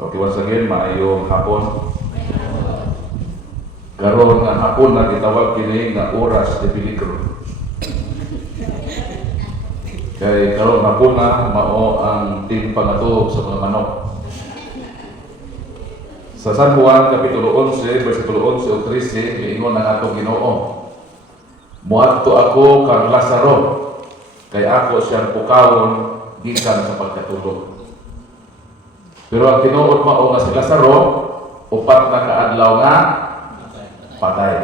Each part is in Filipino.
Okay, once again, maayong hapon. Karon nga hapon na gitawag kini nga oras de peligro. Kay karon hapon na mao ang ting pangatuog sa mga manok. Sa San Juan kapitulo 11 bersikulo 11 o 13 miingon ang atong Ginoo. Muadto ako kang Lazaro kay ako siyang pukawon gikan sa pagkatulog. Pero ang tinuod mao nga si Lazaro upat na kaadlaw nga patay.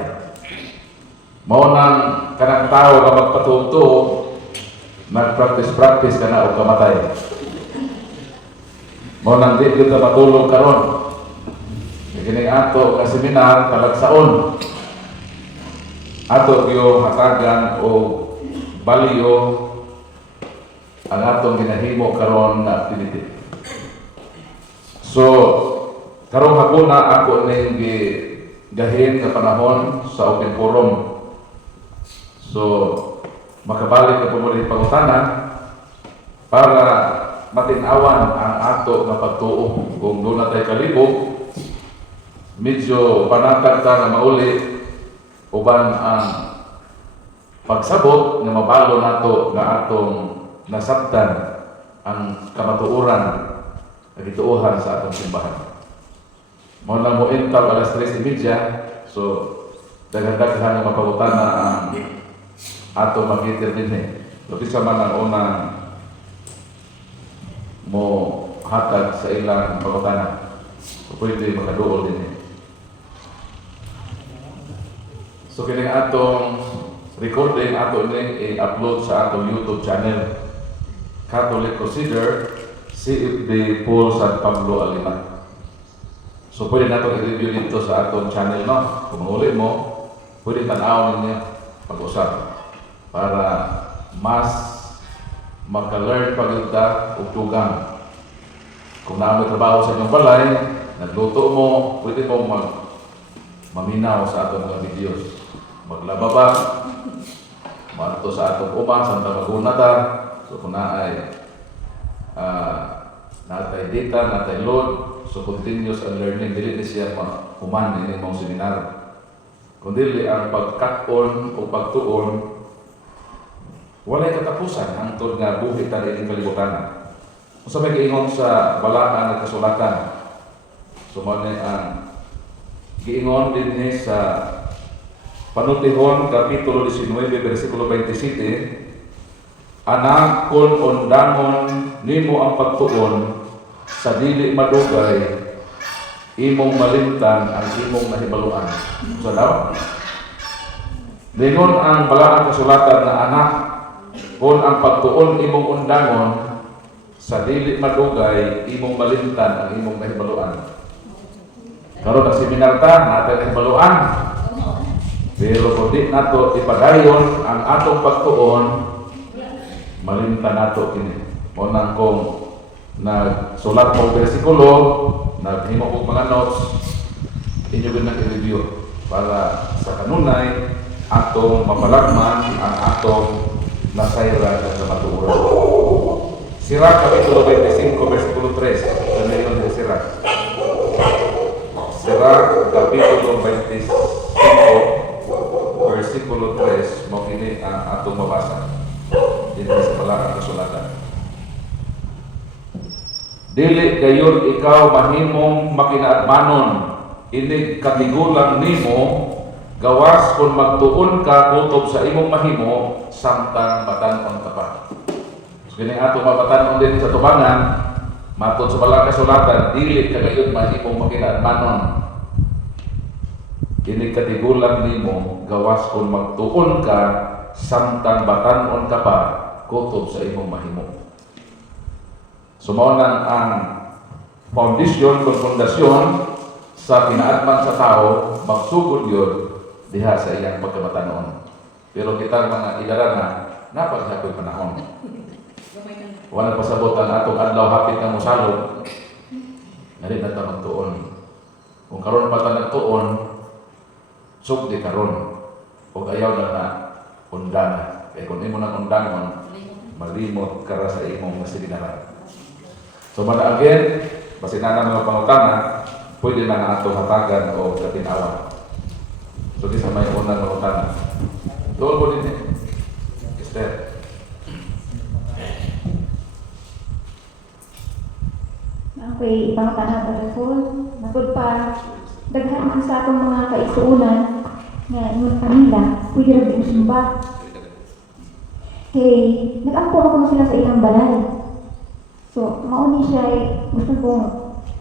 Mao nang kanang tawo nga magpatuog-tuog nagpractice ka na o kamatay. Mao nang di kita matulog karon. Kini ato nga seminar talagsaon. Ato yung hatagan o baliyo ang atong ginahimo karon nga activity. So, karong hapon na ako ning gahin nga panahon sa open forum. So, makabalik na pumuli pangutana para matinawan ang ato nga pagtuo. Kung doon na tayo kalibog, medyo panatag ta nga mauli uban ang pagsabot nga mabalo nato nga atong nasabtan ang kamatuoran na gituohan sa atong simbahan. Mao lang mo entaw alas 3:30, so daghan-daghan nga mapangutana ang atong makita dinhi. Lapit sa man ang unang mo hatag sa ilang pangutana. So pwede makaduol dinhi. So kini atong recording ato ning i-upload sa atong YouTube channel Catholic Crusader CFD Paul San Pablo Alima. So pwede nato i-review dito sa atong channel, no? Kung muli mo, pwede tan-awon ninyo pag-usap para mas magka-learn pag-unta ug tugang. Kung naamay trabaho sa inyong balay, nagluto mo, pwede mo maminaw sa atong mga videos. Maglaba ba, mato sa atong uban, sa magunata. So kung naay natay data, natay load, so continuous ang learning, dili siya human ini mong seminar. Kung dili ang pagkat-on o pagtuon, walay katapusan ang tod nga buhi ta rin kalibutan. Kung sa may giingon sa balaan at kasulatan, so man ang giingon din sa Panutihon, Kapitulo 19, versikulo 27, Anak, kung undangon nimo ang pagtuon sa dili madugay, imong malimtan ang imong nahibaluan. So daw, ningon ang balaan kasulatan na anak, kung ang pagtuon imong undangon sa dili madugay, imong malimtan ang imong nahibaluan. Karon ang seminar ta, natin nahibaluan. Pero kung di nato ipadayon ang atong pagtuon, malimtan nato kini. Mo nang kung nagsulat mo bersikulo, naghimo og mga notes, inyo gyud i-review para sa kanunay atong mapalagman ang atong nasayra sa matuoran. Sira kapitulo 25 bersikulo 3, kanilon ni Sira. Sira kapitulo 25 versikulo 3, mo kini ang atong mabasa dito sa balaan kasulatan. Dili gayon ikaw mahimong makinaadmanon, inig katigulang nimo, gawas kung magtuon ka kutob sa imong mahimo, samtang batan-on ka pa. So kini atong mabatan-on din sa tubangan, matod sa balaan kasulatan, dili ka gayon mahimong makinaadmanon, inig katigulang nimo, gawas kung magtuon ka, samtang batan-on ka pa, kutob sa imong mahimo. So mao nang ang foundation, pundasyon sa kinaatman sa tao, magsugod yun diha sa iyang pagkamatanon. Pero kita mga idarana, napaghapoy panahon. Walang pasabot ang atong adlaw hapit nga mosalog, nari na ta magtuon. Kung karon pa ta nagtuon, sugdi karon o ayaw na undana. Kaya kung imo nang undanon, malimot ka ra sa imong nasidinaran. So again, Basi na mga pangutana, pwede na nga ato hatagan o katinawan. So, di sa may unang pangutana. Doon po din eh. Esther. Okay, ipangutana para po. Nagod pa, daghan man sa atong mga kaisuunan, nga ingon kanila, pwede rin din sumba. Kay, nag-ampo ako na sila sa ilang balay. So, mauni siya ay gusto kong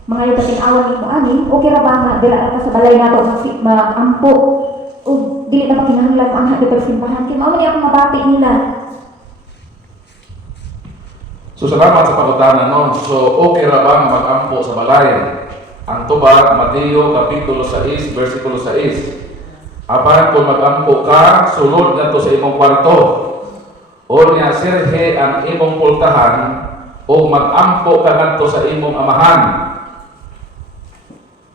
mga yung katinawan ni Maani, okay ra ba nga, dila ka sa balay na ito mag-ampo. O, dili na makinahanglan ang hati simbahan. Kaya mauni ako mabati nila. So, salamat sa pangutana, no? So, okay ra bang mag-ampo sa balay? Ang tubag, Mateo, Kapitulo 6, versikulo 6. Apan kung mag-ampo ka, sulod na to sa imong kwarto. O niya sirhe ang imong pultahan, o mag-ampo ka ngadto sa imong amahan.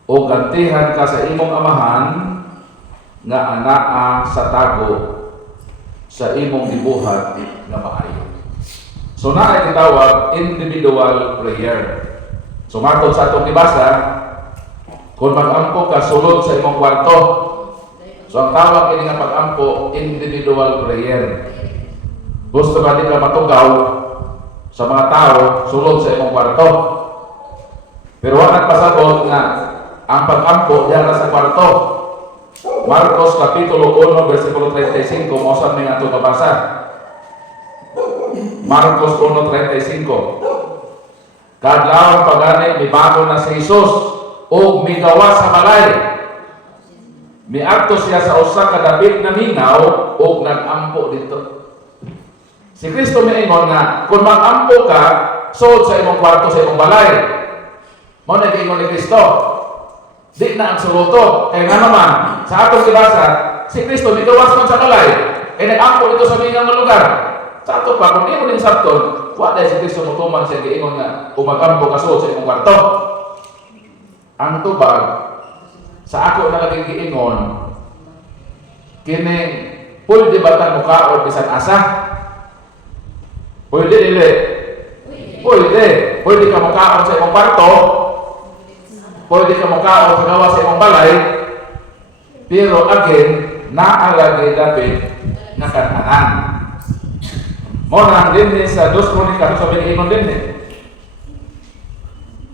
O gantihan ka sa imong amahan, nga anaa sa tago, sa imong gibuhat nga maayo. So na ay gitawag individual prayer. So matod sa atong gibasa, kung mag-ampo ka sulod sa imong kwarto. So ang tawag ini nga pag-ampo individual prayer. Gusto ba di ka matugaw sa mga tao sulod sa imong kwarto? Pero wala pasabot nga ang pag-ampo diha sa kwarto. Marcos Kapitulo 1, versikulo 35, mo sa mga ato mabasa. Marcos 1:35. Kadlawon pagani mibago na si Jesus o migawa sa balay. Miadto siya sa usa ka dapit na minaw o nag-ampo dito. Si Kristo miingon nga kung mag-ampo ka sud sa imong kwarto sa imong balay. Mao na giingon ni Kristo. Di na ang suluto. Kaya nga naman sa atong gibasa si Kristo migawas man sa balay. Nag-ampo dito sa minang lugar. Sa ato pa, kung imo din sabton, wala si Kristo mutuman siya giingon nga umagampo ka sa imong kwarto. Ang tubag, sa ako na laging giingon, kining pwede ba ta mukaon bisan asa? Pwede dili? Pwede. Pwede ka mukaon sa imong kwarto, pwede ka mukaon sa gawa sa imong balay, pero again, naalagay dapat na kananan. Mona din sa 2 Kronikas sabi ni Inon din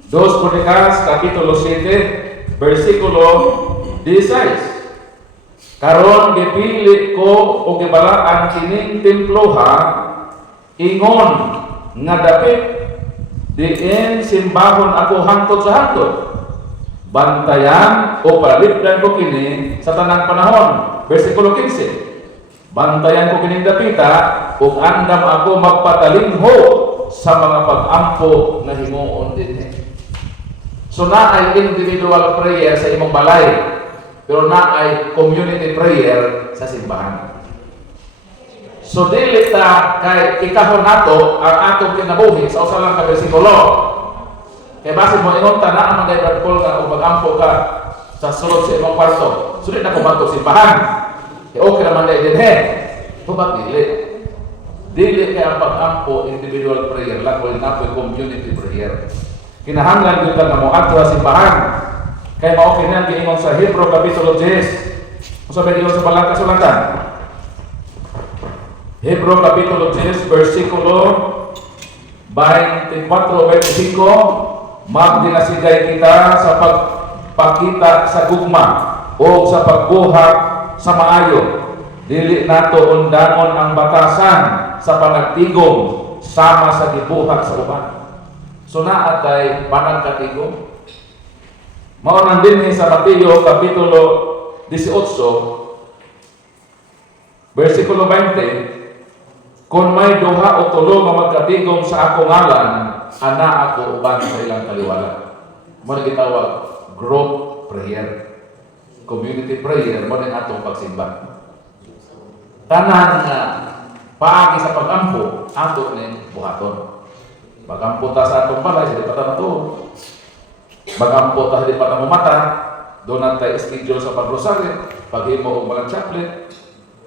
2 Kronikas Kapitulo 7 versikulo 16. Karon gipili ko o gibalaan kining temploha ingon nga dapit diin simbahon ako hangtod sa hangtod. Bantayan o palibdan ko kini sa tanang panahon. Versikulo 15. Bantayan ko kining dapita ug andam ako magpatalinho sa mga pag-ampo na himuon dinhi. So na ay individual prayer sa imong balay, pero na ay community prayer sa simbahan. So dili ta kay ikahon nato ang atong kinabuhi sa usa lang ka bersikulo. Kay base mo ingon ta na ang mga protocol nga ug mag-ampo ka sa sulod sa imong kwarto. Sudit na ko batok simbahan. Okay naman na din Tubag dili. Dili kaya pag-ampo individual prayer lang o inapoy community prayer. Kinahanglan yun na mo ato sa simbahan. Kaya maokay na giingon sa Hebrew Kapitulo 10. Kung sabi niyo sa balang kasulatan. Hebrew Kapitulo 10 versikulo 24-25. Magdinasigay kita sa pagpakita sa gugma o sa pagbuhat sa maayo. Dili nato undangon ang batasan sa panagtigom sama sa gibuhat sa uban. So naatay panagkatigom. Mao nang dinhi sa Mateo Kapitulo 18 versikulo 20. Kung may duha o tulo nga magkatigom sa akong ngalan, ana ako uban sa ilang kaliwala. Mo na gitawag group prayer. Community prayer mo rin atong pagsimba. Tanan nga paagi sa pag-ampo ato ni buhaton. Mag-ampo ta sa atong balay sa di pa ta matuod. Mag-ampo ta di pa ta mamata. Doon natin schedule sa pagrosaryo, paghimo og mga chaplet.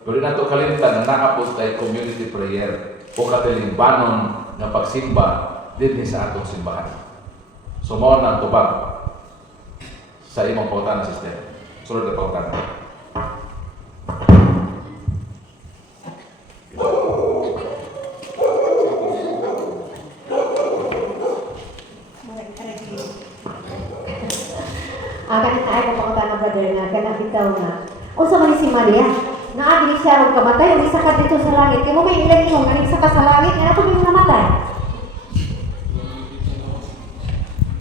Pero nato kalimtan na naapos tayo community prayer o katilingbanon nga pagsimba dinhi sa atong simbahan. Sumo ng tubag sa imong pautan na sistema. Sunod na pautan. Kanit na ay papakutan ng brother nga, kanang bitaw nga. Unsa man ni si Maria? Naagi siya og kamatay, ug isa ka dito sa langit. Kay mo may ilan mo, nga isa ka sa langit, nga nato yung namatay.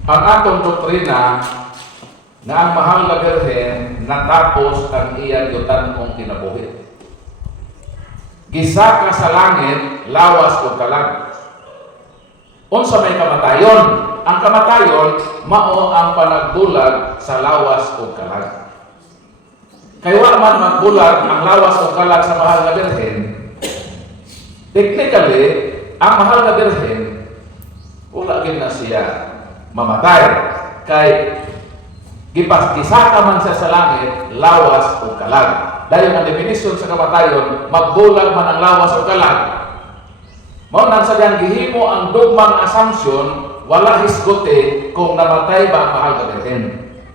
Ang atong doktrina na ang mahal na Birhen natapos ang iyang yutan mong kinabuhi. Gisa ka sa langit, lawas o kalag. Unsa may kamatayon? Ang kamatayon, mao ang panagbulag sa lawas o kalag. Kaya wa man magbulag ang lawas o kalag sa mahal na Birhen, technically, ang mahal na Birhen, wala gid na siya mamatay. Kay gisaka man siya sa langit, lawas o kalag. Dahil ang definition sa kamatayon, magbulag man ang lawas o kalag. Mao nang sadyang gihimo ang dugmang assumption, wala hisgote kung namatay ba ang mahal na Birhen.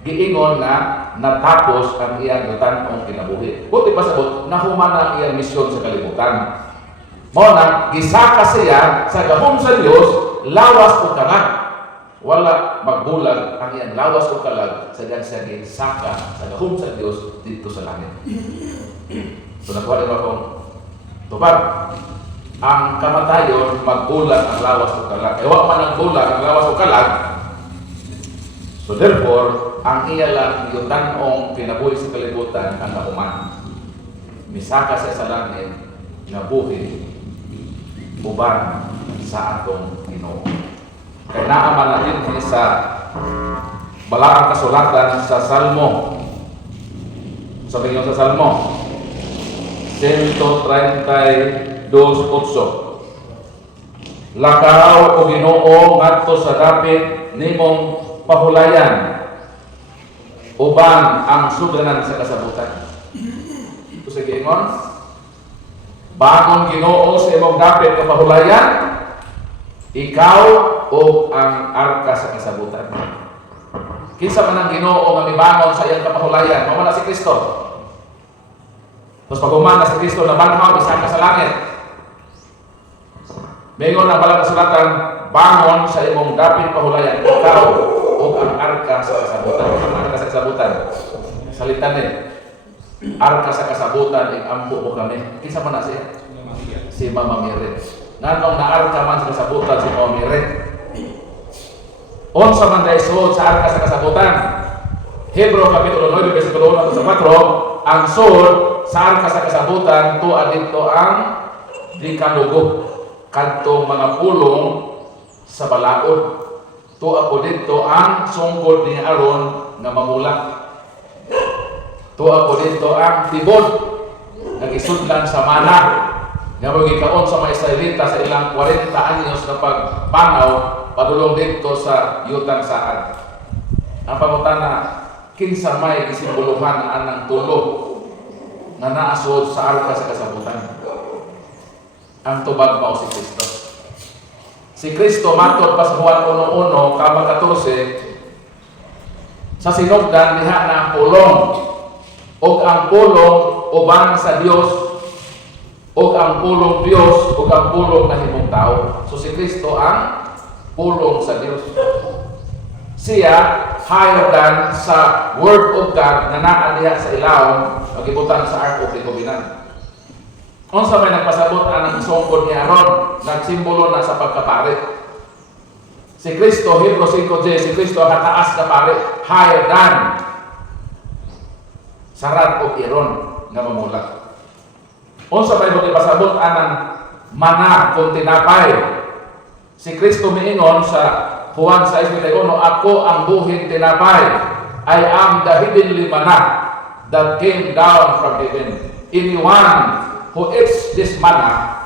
Giingon na natapos ang iyang yutan o kinabuhi. Buti pa sabot, nahuman na ang iyang misyon sa kalibutan. Mao nang gisaka siya sa gahom sa Dios, lawas o kalag. Wala magbulag ang iyang lawas o kalag sa siya gisaka sa gahom sa Dios dito sa langit. So nakuha din akong tubag. Ang kamatayon, magbulag ang lawas o kalag. Ewa man ang bulag ang lawas o kalag. So therefore, ang iya lang yutanong kinabuhi sa kalibutan ang nahuman. Misaka siya sa langit, nabuhi, uban sa atong Ginoo. Kaya naaman natin sa balaang kasulatan sa Salmo. Sabi niyo sa Salmo 132:8. Lakaw o Ginoo ngadto sa dapit nimong pahulayan uban ang suganan sa kasabutan. Ito sa giingon, bagong Ginoo sa imong dapit nga pahulayan, ikaw o ang arka sa kasabutan. Kinsa man ang Ginoo nga mibangon sa iyang kapahulayan, mao na si Kristo. Tapos pag umana si Kristo na banhaw, isa ka sa langit. Mayroon ang balang kasulatan, bangon sa imong dapit pahulayan, ikaw o ang arka sa kasabutan. Ang arka sa kasabutan, salitan din. Arka sa kasabutan, iambo mo kami. Kinsa man na siya? Si Mama Mire. Nanong na-arka man sa kasabutan si Mama Mire. Unsa man dahil suod sa arka sa kasabutan? Hebro Kapitulo 9, versikulo 1 sa 4, ang suod sa arka sa kasabutan, tuwa dito ang dikalugo. Kantong mga pulong sa balaod. Tuwa po dito ang sungkod ni Aaron na mamula. Tuwa po dito ang tibod na gisudlan sa mana. Nga magikaon sa mga Israelita sa ilang 40 anyos na pagpanaw padulong dito sa yutan saan. Ang pangutana, kinsa may gisimboluhan na anang tulo na naasod sa arka sa kasabutan. Ang tubag mao si Kristo. Si Kristo matod pa sa Juan 1:1 kamang 14 sa sinugdan diha na ang pulong ug ang pulong uban sa Dios ug ang pulong Dios ug ang pulong nahimong tao. So si Kristo ang pulong sa Dios. Siya higher than sa Word of God na naa diha sa ilawom magibutan sa Ark of the Covenant. Unsa may nagpasabot anang sungkod ni Aaron, nagsimbolo na sa pagkapari. Si Kristo, Hebro 5:10, si Kristo ang kataas na pari, higher than Sarat o Aaron nga mamula. Unsa may nagpasabot anang mana kung tinapay. Si Kristo miingon sa Juan 6:21, ako ang buhing tinapay. I am the heavenly manna that came down from heaven. Anyone who eats this manna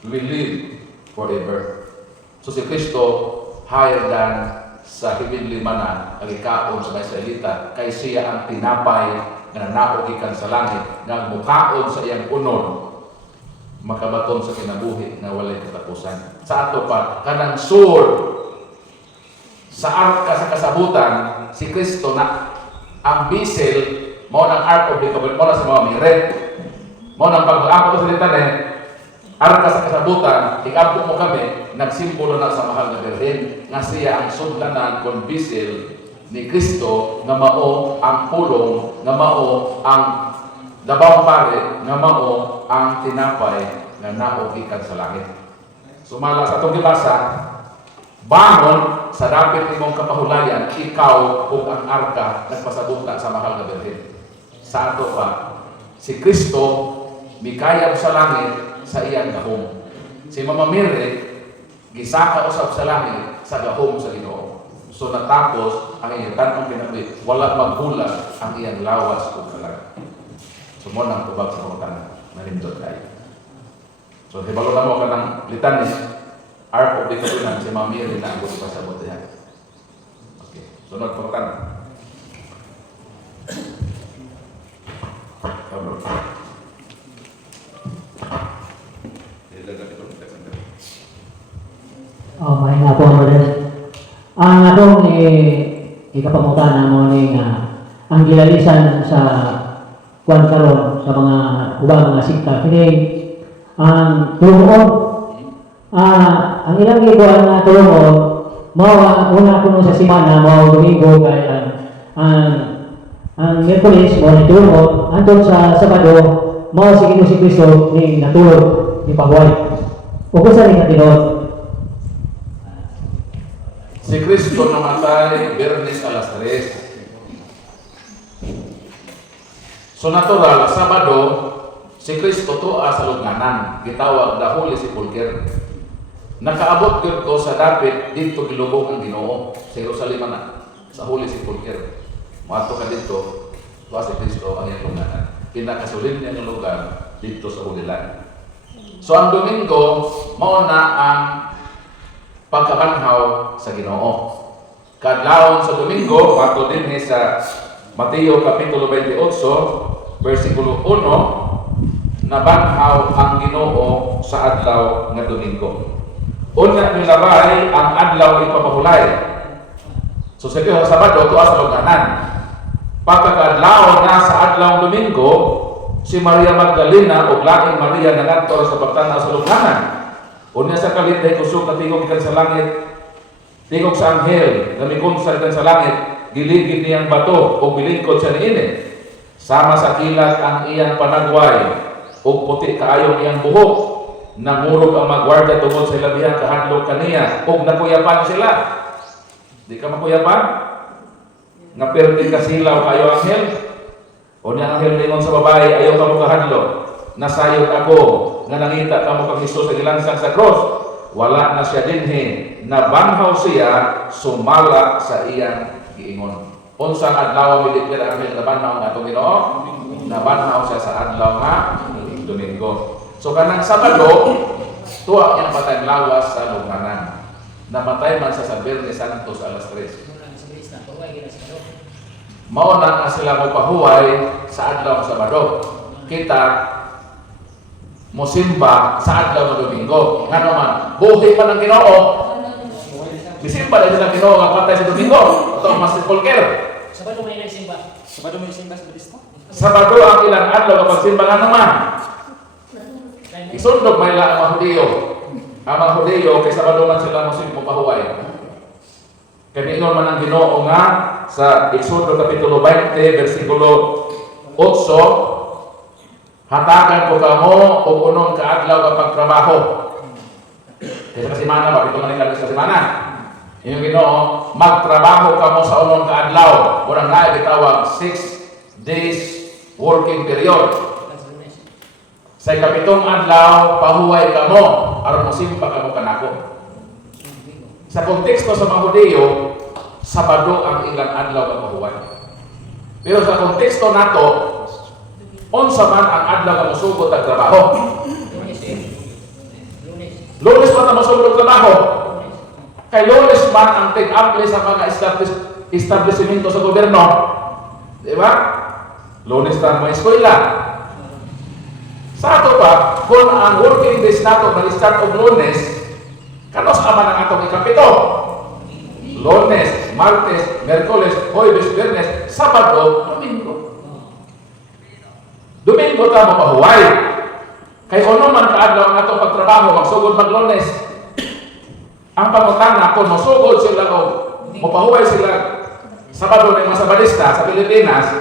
will live forever. So si Kristo higher than sa heavenly manna ang ikaon sa mga Israelita kay siya ang tinapay nga nanaog gikan sa langit nga mukaon sa iyang unon makabaton sa kinabuhi nga walay katapusan. Sa ato pa, kanang sword sa arka sa kasabutan, si Kristo na ang bisel, mo ng ark of the covenant, mo na sa mga miret. Mo ng pag-aako sa litan arka sa kasabutan, ikabot mo kami, nagsimbolo na sa mahal na Birhen, nga siya ang sudlanan kon bisel ni Kristo, nga mao ang pulong, nga mao ang dabaw pare, nga mao ang tinapay nga naugikan sa langit. Sumala sa itong gibasa, bangon sa dapit imong kapahulayan, ikaw ug ang arka nagpasabuta sa mahal na Birhen. Sa ato pa, si Kristo mikayab sa langit sa iyang gahom. Si Mama Mary gisaka usab sa langit sa gahom sa Ginoo. So natapos ang iyang tanong pinaklit, wala maghulag ang iyang lawas ug kalag. Sumo nang tubag sa mga tanan, nanindot kayo. So hibalo na mo ka ng litan Ark of the Covenant, si Mama Mary na ang gusto pa sa botehan. Okay, sunod pa tanan. May nga po, brother. Ang atong ikapamutan mo ni ang gilalisan sa kwan karon sa mga ubang mga sikta kini ang tulungon. Ang ilang gikuan nga tulungon mao una kuno sa semana mao Domingo kay ang Miyerkules mo ni tulungon anton sa Sabado mao si Kristo ni natulog ni pahuway. Ug sa ni katinod Si Kristo namatay Biyernes alas 3. So natural, Sabado, si Kristo tuwa sa lugnanan, gitawag na Holy Sepulchre. Nakaabot yun ko sa dapit, dito gilubog ang Ginoo, sa Jerusalem na, sa Holy Sepulchre. Mato ka dito, tuwa si Kristo ang iyang lugnanan. Pinakasulin niya ng lugar dito sa Holy Land. So ang Domingo, mauna ang pagkabanhaw sa Ginoo. Kadlawon sa Domingo, pato din sa Mateo Kapitulo 28, versikulo 1, nabanhaw ang Ginoo sa adlaw nga Domingo. Una nilabay ang adlaw ipapahulay. So sa Sabado, tuwa sa lugnanan. Pagkakadlaw na sa adlaw Domingo, si Maria Magdalena o laing Maria nangadto sa pagtanaw sa lugnanan. Unya sa kalit kusog na tingog ikan sa langit, tingog sa anghel, namikon sa ikan sa langit, giligid niyang bato o bilingkod siya niini. Sama sa kilat ang iyang panagway o puti kaayong iyang buhok. Nangurog ang magwarda tungod sa labihang kahadlok kaniya o nakuyapan sila. Di ka makuyapan? Nga perdi ka silaw kayo anghel. Unya anghel ningon sa babae, ayaw ka mo kahadlok. Nasayod ako nga nangita ka mo kang Hesus sa gilansang sa cross. Wala na siya dinhi, nabanhaw siya, sumala sa iyang giingon. Unsang adlaw midikler ang nabanhaw nga itong Ginoo? Nabanhaw siya sa adlaw nga Domingo. So kanang Sabado, tuwa niyang patay lawas sa lugnanan. Namatay man siya sa Biyernes Santos alas 3. Mao na sila mo pahuway sa adlaw sa Sabado. Kita mosimba sa adlaw ng Domingo. Nga naman, buhay pa ng Ginoo. Bisimba na siya ng Ginoo nga patay sa Domingo. Ito ang Mas Sepulchre. Sabado may nagsimba. Sabado may simba sa Batista. Sabado ang ilang adlaw kapag simba nga naman. Isundog may lang ang mga Hudiyo. Ang mga Hudiyo, kay Sabado man sila mosimba pahuway. Kaniingon man ang Ginoo nga sa Exodo Kapitulo 20, versikulo 8, hatagan ko kamo o unong kaadlaw kapag trabaho. Kaya sa kasimana, bakit ito manilang sa kasimana? Yung Ginoo, magtrabaho kamo sa unong kaadlaw. Unang na itawag 6 days working period. Sa ikapitong adlaw, pahuway kamo, aron mo simpa kamo kanako. Sa konteksto sa mga Hudiyo, Sabado ang ilang adlaw ng pahuway. Pero sa konteksto nato, unsa man ang adlaw nga mosugot ang trabaho? Lunes man ang mosugot ang trabaho. Kay Lunes man ang take-up sa mga establishmento sa gobyerno. Di ba? Lunes na mga eskwela. Sa ato ba, kung ang working days nato na-start og Lunes, kanos aman ang atong ikapito? Lunes, Martes, Merkoles, Huwebes, Biyernes, Sabado, Domingo. Domingo ta mapahuway. Kay ano man kaadlaw ang atong pagtrabaho, magsugod mag-Lunes. Ang pangutana, kung masugod sila o mapahuway sila Sabado ng mga Sabadista sa Pilipinas,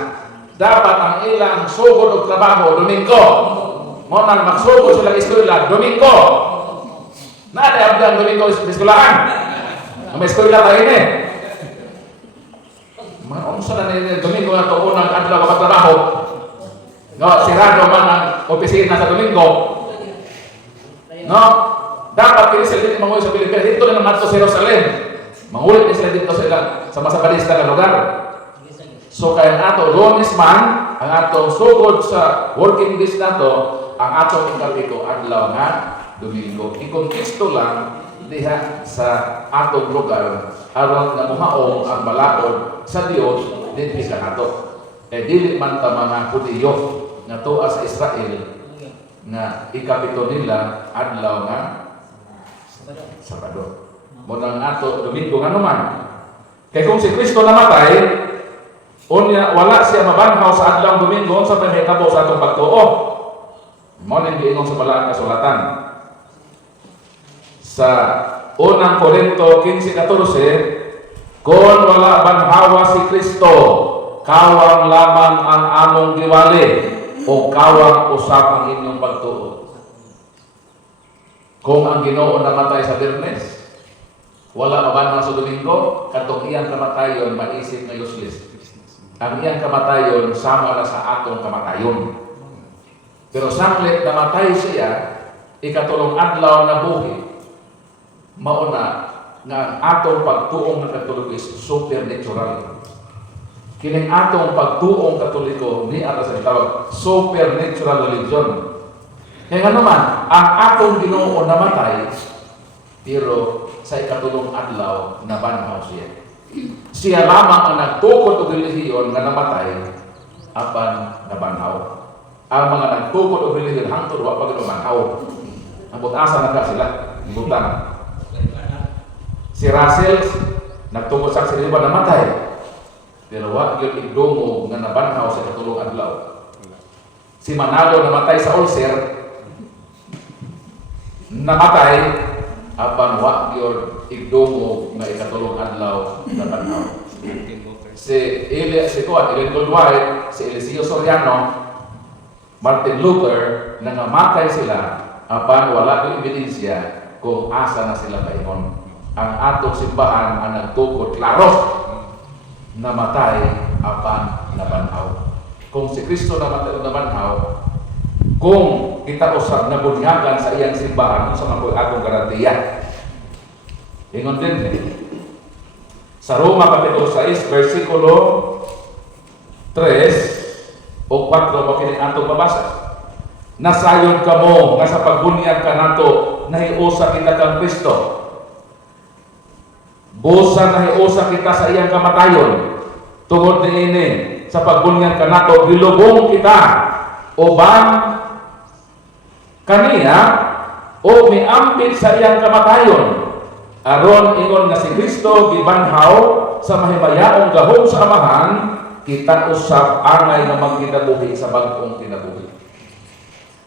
dapat ang ilang sugod o trabaho Domingo. Mo nang magsugod sila eskwela Domingo. Nada ang Domingo sa eskwelahan. Ang eskwela tayo ni. Maunsa na ni Domingo na to unang adlaw ka trabaho. No, sirado man ang opisina sa Domingo. No, dapat kini sila dito mangulit sa Pilipinas. Dito na naman sa Jerusalem. Mangulit ni sila dito sa Masabadista na lugar. So kaya ato Lunes man, ang ato sugod sa working days nato, ang ato ikapito adlaw nga Domingo. Ikonteksto lang diha sa atong lugar aron nga mumaong ang balaod sa Dios dinhi sa ato. Dili man ta mga Hudiyo nga tuwa sa Israel nga ikapito nila adlaw nga Sabado. Mo nang ato Domingo nga naman. Kay kung si Kristo namatay, unya wala siya mabanhaw sa adlaw Domingo sa pamahitabo sa atong pagtuo. Mo ning giingon sa balaang kasulatan. Sa unang Korinto 15:14, kung wala banhawa si Kristo, kawang lamang ang among giwali o kawang usap ang inyong pagtuo. Kung ang Ginoo namatay sa Biyernes, wala mabanhaw sa Domingo, katong iyang kamatayon maisip na useless. Ang iyang kamatayon sama na sa atong kamatayon. Pero saklit namatay siya, ikatulong adlaw na buhi, mauna nga atong pagtuong ng Katoliko is supernatural. Kining atong pagtuong Katoliko ni ata sa tawag supernatural religion. Kaya nga naman, ang atong Ginoo namatay, pero sa ikatulong adlaw nabanhaw siya. Siya lamang ang nagtukod og relihiyon nga namatay apan nabanhaw. Ang mga nagtukod og relihiyon hangtod wa pa nabanhaw. Ang butasa na ka sila, ibutan. Si Russell nagtukod sa sila namatay. Pero wa gyud igdungo nga nabanhaw sa katulong adlaw. Si Manalo namatay sa ulcer. Namatay apan wa gyud igdungo nga ikatulong adlaw nabanhaw. Si Ellen Goldwhite, si Eliseo Soriano, Martin Luther, nangamatay sila apan wala ko ebidensya kung asa na sila paingon. Ang atong simbahan ang nagtukod klaros namatay apan nabanhaw. Kung si Kristo namatay o nabanhaw, kung kita usab nabunyagan sa iyang simbahan, sa mga atong garantiya. Ingon din sa Roma Kapitulo 6, versikulo 3 o 4 ba kini atong babasa. Nasayon kamo nga sa pagbunyag kanato nahiusa kita kang Kristo. Busa nahiusa kita sa iyang kamatayon. Tungod niini sa pagbunyag kanato gilubong kita uban kaniya o miambit sa iyang kamatayon. Aron ingon nga si Kristo gibanhaw sa mahimayaong gahom sa amahan, kita usab angay nga magkinabuhi sa bag-ong kinabuhi.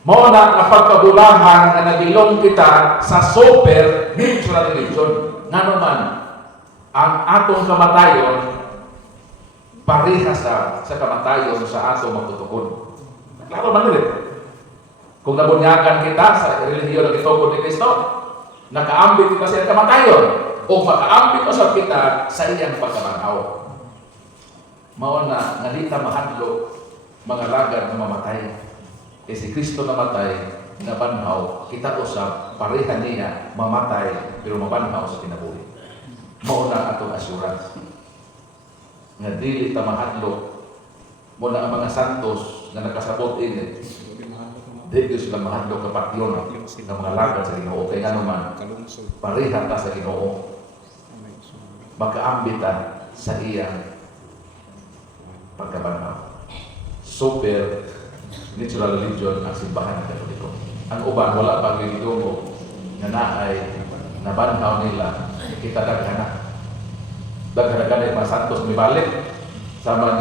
Mao na nga pagkabulahan nga nagilong kita sa supernatural religion. Nga naman, ang atong kamatayon parehas sa kamatayon sa atong magtutukod. Klaro man rin. Kung nabunyagan kita sa relihiyon ng itukod ni Kristo, nakaambit kita sa iyang kamatayon o makaambit usab kita sa iyang pagkabanhaw. Mao na nga di ta mahadlok mga lagad na mamatay. E si Kristo namatay, nabanhaw, kita usab pareha niya mamatay pero mabanhaw sa kinabuhi. Mao na atong assurance. Nga dili ta mahadlok mo na ang mga santos na nakasabot ini. Dili sila mahadlok ka patyon ng mga lagad sa Ginoo kay nga naman pareha ta sa Ginoo. Makaambit ta sa iyang pagkabanhaw. Super natural religion ang simbahan ng Katoliko. Ang uban wala pa gidungo nga naay nabanhaw nila kita daghana. Daghana mga santos mibalik sama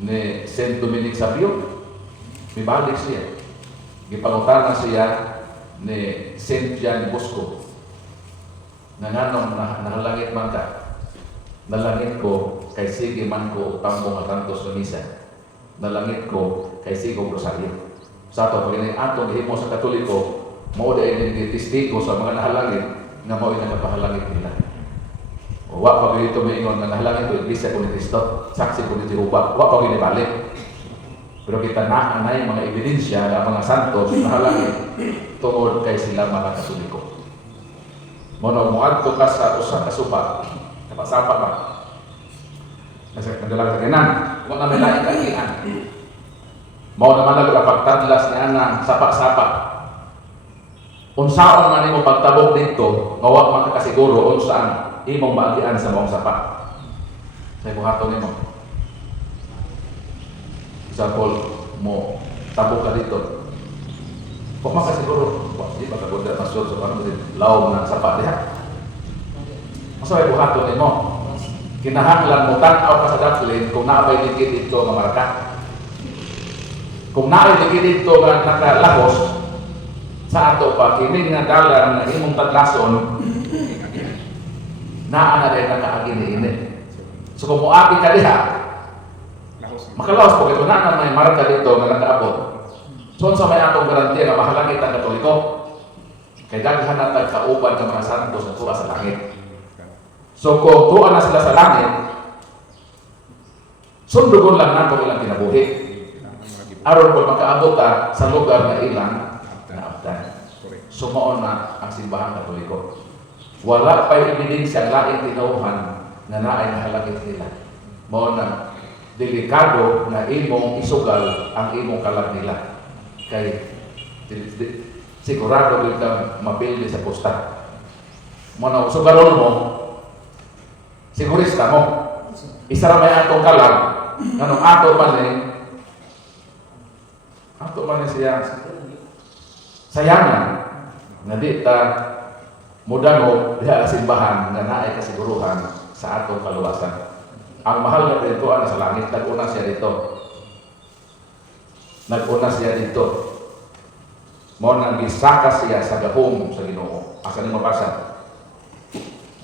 ni Saint Dominic Savio. Mibalik siya. Gipangutana siya ni Saint John Bosco. Nanganong nahalangit man ka. Nalangit ko kay sige man ko tambong at tantos na misa. Nalangit ko kay sige ko rosaryo. Sa ato, pag atong himo sa Katoliko, mao da ini testigo sa mga nahalangit nga mao ina nakapahalangit nila. O wa pa dito may ingon nga nahalangit ko iglesia ko ni Kristo, saksi ko ni Jehova, wa pa ginibalik. Pero kita na anay mga ebidensya nga mga santos nahalangit tungod kay sila mga Katoliko. Mono moadto ka sa usa ka suba, napasapa ka. Kasi kadalang kaginan, mo na may lain kagian. Mao naman nagpagtadlas ni anang sapa-sapa. Unsaon man imo pagtabok dito, nga wa man ka kasiguro unsaan imong maagian sa mong sapa. Sa buhaton nimo. Example mo tabok ka dito. Kung makasiguro, di ba kagoda masyon sa parang lawom ng sapa diha. Masa buhaton nimo. Kinahanglan mo tan-aw ka sa daplin kung naabay dikit dito nga marka. Kung naibigay dito nga nakalahos sa ato pa, kining nga dalan na imong tadlason, naa na rin nakaagini-ini. So kung muaki ka diha, makalahos po ito na may marka dito nga nakaabot. So sa may atong garantiya nga mahalangit ang Katoliko, kay daghan na tagkauban ka mga santos na tuwa sa langit. So kung tuwa na sila sa langit, sundugon lang na kung ilang kinabuhi. Aron ko makaabot ka sa lugar na ilang naabdan. Sumoon na ang simbahan Katoliko. Wala pa ebidensya lain tinauhan na naay nahalangit nila. Mao na delikado na imong isugal ang imong kalag nila. Kay sigurado gyud ka mapildi sa posta. Mao na sugaron mo. Sigurista mo. Isa ra may atong kalag nganong ato man ato man siya sayangan nga di ta mudano diha sa simbahan nga naay kasiguruhan sa atong kaluwasan. Ang mahal na dito sa langit, nag-una siya dito. Nag-una siya dito. Mo nang gisaka siya sa gahom sa Ginoo. Asa ni mabasa?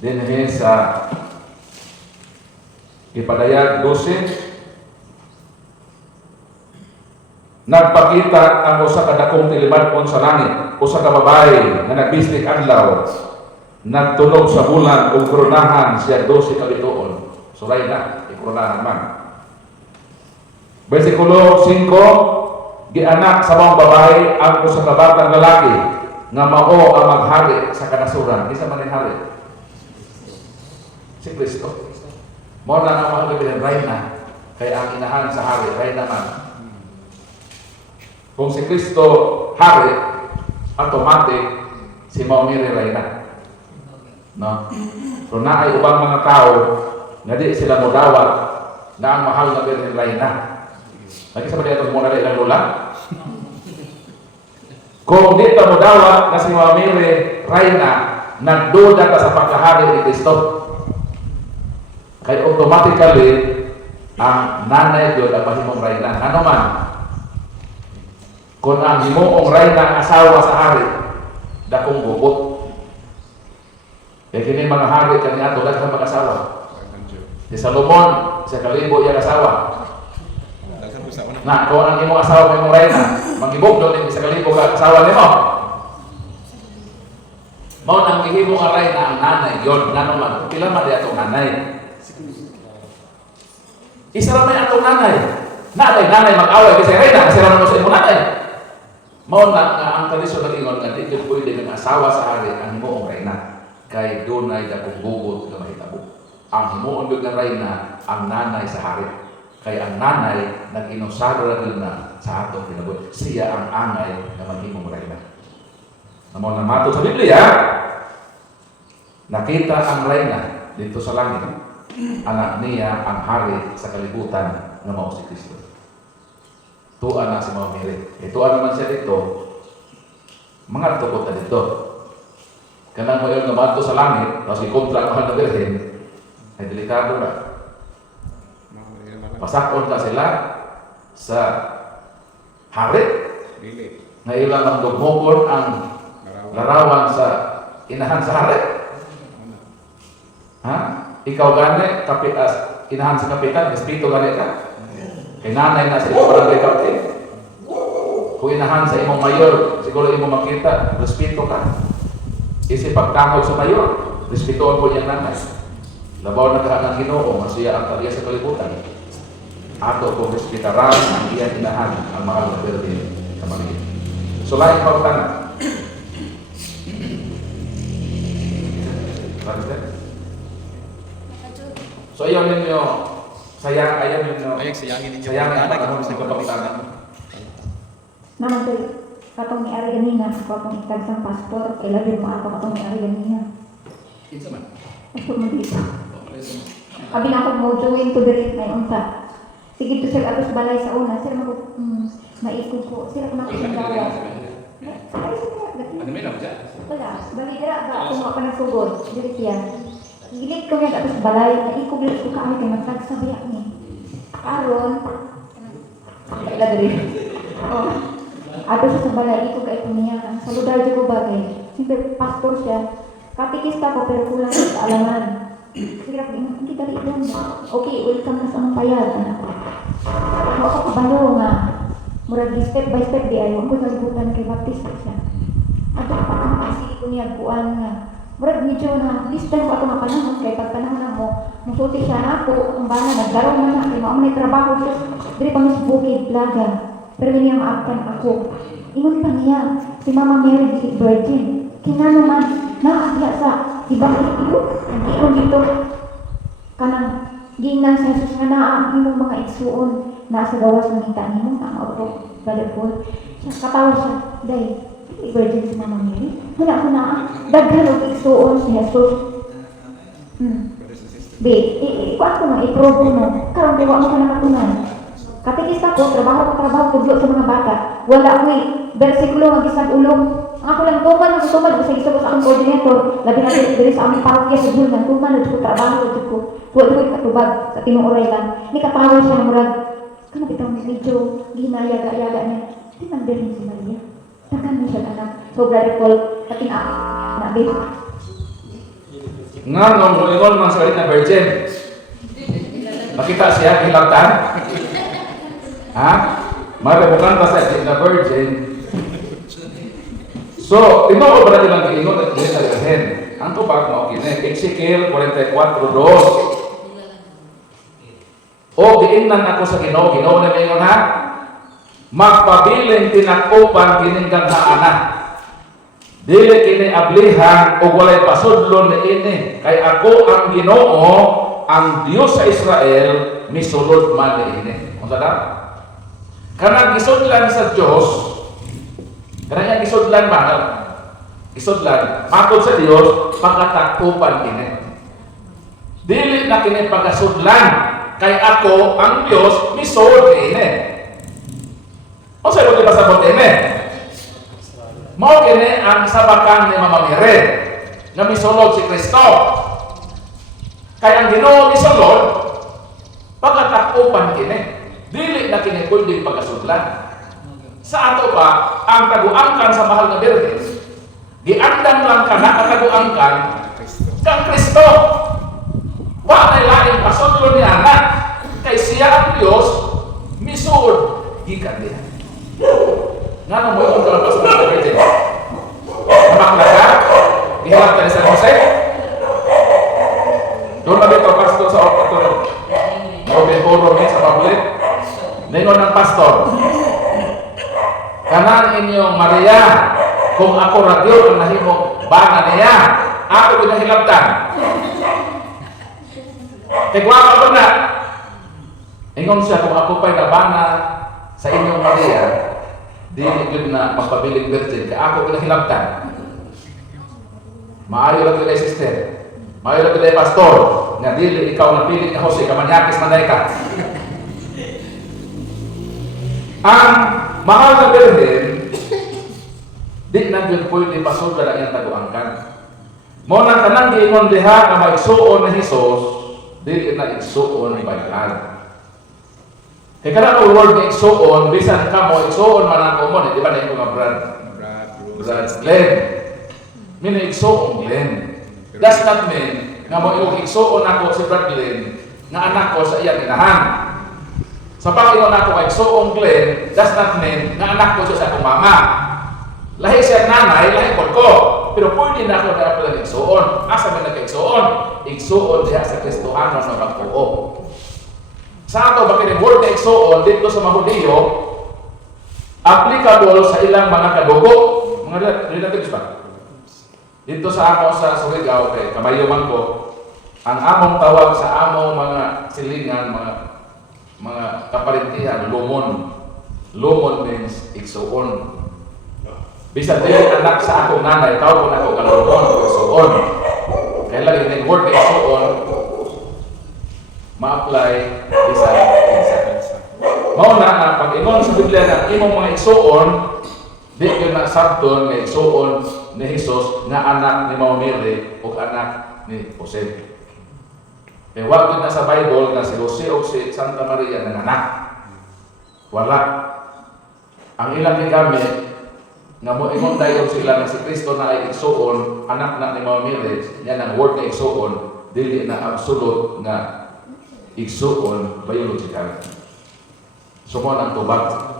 Dinhi sa Ipadayag 12. Nagpakita ang usa ka dakong tilimadkon sa langit, usa ka babae nga nagbistik adlaw, nagtunog sa bulan ug koronahan siya 12 ka bituon. Sulay na, ikoronahan man. Bersikulo 5, gianak sa mga babae ang usa ka batang lalaki nga mao ang maghari sa kanasuran. Isa man ang hari? Si Kristo. Mao na ang mga bilang reyna, kay ang inahan sa hari, reyna man. Kung si Kristo hari, automatic si Maumiri reyna. No? Pero naay ubang mga tao na di sila modawat na ang mahal na Birhen reyna. Lagi sa mga muna rin ang lula. Kung di ka modawat na si Maumiri reyna, nagduda ka sa pagkahari ni Kristo. Kaya automatically ang nanay doon ang mahimong reyna. Ano man? Kung ang himoong reyna asawa sa hari, dakong bukot. Kaya kini mga hari kaniya ito, daghang mag-asawa. Si Salomon, sa kalibo yung asawa. Na, kung ang himong asawa ng reyna, mag-ibog doon yung sa kalibo ka asawa nimo. Mao nang ihimong ang reyna ang nanay, yun, nga naman, pila man di atong nanay. Isa ramay atong nanay. Nanay mag-away kasi reyna, kasi ramay mo sa imong nanay. Mao na ang tradisyon ng ingon nga di jud pwede nga asawa sa hari ang himuong reyna kay dunay dakong bugot nga mahitabo. Ang himuon gyud nga reyna ang nanay sa hari. Kay ang nanay nag-inusado ra gyud na sa atong kinabuhi. Siya ang angay nga mahimong reyna. Amo na mato sa Biblia, nakita ang reyna dito sa langit. Anak niya ang hari sa kalibutan nga mao si Kristo. tuan na si Mama Mary. Tuan naman siya dito, mga tukot na dito. Kanang mo yung namato sa langit, tapos ikontra ang mahal na birhen, ay delikado na. Pasakon ka sila sa hari, na ilang ang dugmokon ang larawan sa inahan sa hari. Ha? Ikaw gani, inahan sa kapitan, espiritu gani ka. Kay nanay na sa iyong barangay captain. Kung inahan sa imong mayor, siguro imong makita, espiritu ka. Kasi pagtangog sa mayor, respetuhan po niya nanay. Labaw na kahan ng Ginoo, masuya ang taliya sa kalibutan. Ato kung respetaran ang iyang inahan, ang mahal na Birhen sa Manila. So, laing pautana. So, ayaw ninyo, ayaw ninyo, sayangin ninyo. sayangin ang panahon sa pautana. Naman tayo, katong ni Ari ganina, katong itag sang pastor, ilagay mo ako katong ni Ari ganina. Kinsa man? Pastor mo dito. Abi na ako mo join to the rate na unta. Sige to sir atos balay sa una, sir mako maikog ko. Sir ako nakakagawa. Ay, sir, Ano may lang dyan? wala. Bali dira ba kung ako nagsugod, diri siya. Gilit ko nga atos balay, naikog lang ko kaayo kay matag sa biyak ni. Karon, ila diri. Oh. Ato siya sa balay, ikog kay pumiyakan. Sa lugar di ko bagay. Siyempre, pastor siya. Katikista ko, pero kulang sa alaman. Sige, hindi dali doon. Okay, welcome na sa mga payag. Ako ako kabalo nga. Murag step by step di ayo. Ako nalibutan kay baptista siya. Ato pa ang kasi ko niya buwan nga. Murag medyo na, this time ko ato nga panahon kay pagpanahon na mo, musulti siya na ako, ang bana, nagkaroon na na, kay maamay trabaho siya. Diri pang sa bukid, plaga. Pero ganyan ang akan ako. Ingon pa niya, si Mama Mary di virgin. Kina naman, naagya sa ibang iyo. Nag-iyon dito. Kanang, ginang sa Jesus nga naa, imong mga igsuon, nasa gawas ng hita niyo, ang auto, Brother Paul. Siya, katawa siya, day, di virgin si Mama Mary. Wala ko na, daghan og igsuon si Jesus. Ikuan ko na, i-probe ko na. Karang diwa mo ka na matunan. Katikista ko, trabaho, tudlo sa mga bata. Wala ko versikulo nga gisag ulong. Ang ako lang tuman ang tumad sa gusto ko sa akong coordinator. Labi na diri sa aming parokya sa Bulgan, tuman na ko trabaho ko. Kuha katubag sa tinuoray lang. Ni katawa siya murag. Kana bitaw medyo ginayaga-yaga niya. Di man din si Maria. Takan mo siya anak. So Brother Paul, kating ako. Nabi. Nga nung mulingon mga salit na virgin. Makita siya, hilabtan. Ha? Marabukan pa sa na virgin. So, tinoo ba natin ang giingon at hindi na virgin? Ang tupag mo kini, Ezekiel 44:2. O giingnan ako sa Ginoo, Ginoo na mingon ha? Magpabiling tinakupan kining ganhaanan. Dili kini ablihan o walay pasudlon ni ini. Kay ako ang Ginoo, ang Dios sa Israel, misulod man ni ini. Unsa da? Kanang gisudlan sa Dios, kanang gisudlan ba? Gisudlan, matod sa Dios, pagkatakupan kini. Dili na kini pagkasudlan, kay ako ang Dios, misulod ni ini. O sa ito pasabot ini? Mao kini ang sabakan ni Mama Mary na misulod si Kristo. Kaya ang Ginoo misulod, pagkatakupan kini. Dili na kini kundi pagkasudlan. Sa ato pa, ang taguangkan sa mahal na Birhen, giandam lang ka na kataguangkan kang Kristo. Wa na lain pasudlon ni anak, kay siya ang Dios, misulod gikan niya. Nga nung mo yung kalabas ng mga virgin. Namakla ka? Ihalap ka ni San Jose? Doon na dito, pastor sa Orpatulog. Puro sa public. Ningon ng pastor. Kanan inyong Maria, kung ako radyo ang nahimong bana niya, ako pinahilaptan. Tigwapa ko na. Ingon siya, kung ako pa'y nabana sa inyong Maria, dili yun na magpabiling virgin, kaya ako pinahilaptan. Maayo lang yun ay sister. Maayo lang yun ay pastor. Nga dili ikaw napiling na Jose, kamanyakis manay ka. Ang mahal na birhen, di na yun pwede pasod na iyang taguangkan. Mo nang tanang giingon diha nga maigsuon ni Hesus, dili na igsuon ni Baylan. Kaya kanang word nga igsuon, bisan ka mo, igsuon man ako mo, di ba na yung mga Brad Glenn. Meaning igsuon Glenn. Does not mean nga mo yung igsuon ako si Brad Glenn, nga anak ko sa iyang inahan. Sa pag-ingon ako kay igsuon Glenn, does not mean nga anak ko sa akong mama. Lahi siya nanay, lahi ko. Pero pwede na ako na ako lang igsuon. Asa man nagka-igsuon? Igsuon diha sa Kristohanon na pagtuo. Sa ato, bakit yung word na igsuon dito sa mga Hudiyo, applicable sa ilang mga kadugo. Mga relatives ba? Dito sa ako sa Surigao, kay kabayuman ko, ang among tawag sa among mga silingan, mga kaparintihan, lumon. Lumon means igsuon. Bisa din anak sa akong nanay, tawag ko na ako kalumon o igsuon. Kaya lang yung word na igsuon, ma-apply bisa. Mauna na, pag ingon sa Biblia na imong mga igsuon, di yun na sabton nga igsuon ni Jesus nga anak ni Mary o anak ni Jose. Kaya wag yun na sa Bible na si Jose o si Santa Maria na anak. Wala. Ang ilang gigamit nga mo ingon dayon sila nga si Kristo na ay igsuon, anak na ni Mary, yan ang word na igsuon, dili na absolute nga igsuon biological. So mo nang tubag.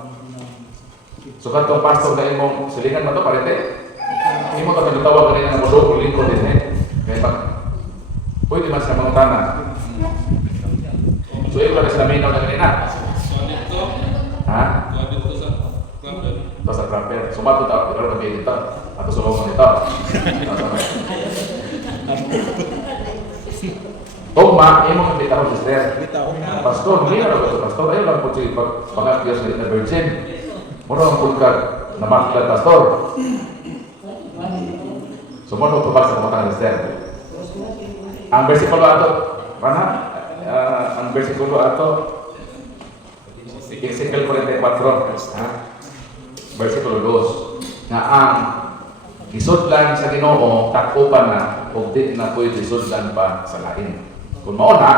So katong pastor na imong silingan mo to parete. Imo ta pinutawag kanina nga modo ko lingkod din eh. Kaya pag pwede man sa mga tanan. So ito na sila minaw na kanina. Ha? Ito sa proper. Sumato ta, pero kami dito. Ato sulungan dito. Tugma, imong bitaw sister. Pastor, hindi na ito pastor. Ayaw lang po siya pag-akyos na virgin. Muna ang pulkad na makilad pastor. Sumunod ko ba sa kumatang sister? Ang versikulo ato, ang versikulo ato, Ezekiel 44, versikulo 2, nga ang isudlan sa Ginoo takupan na ug di na pwede isudlan pa sa lain. Kung mauna,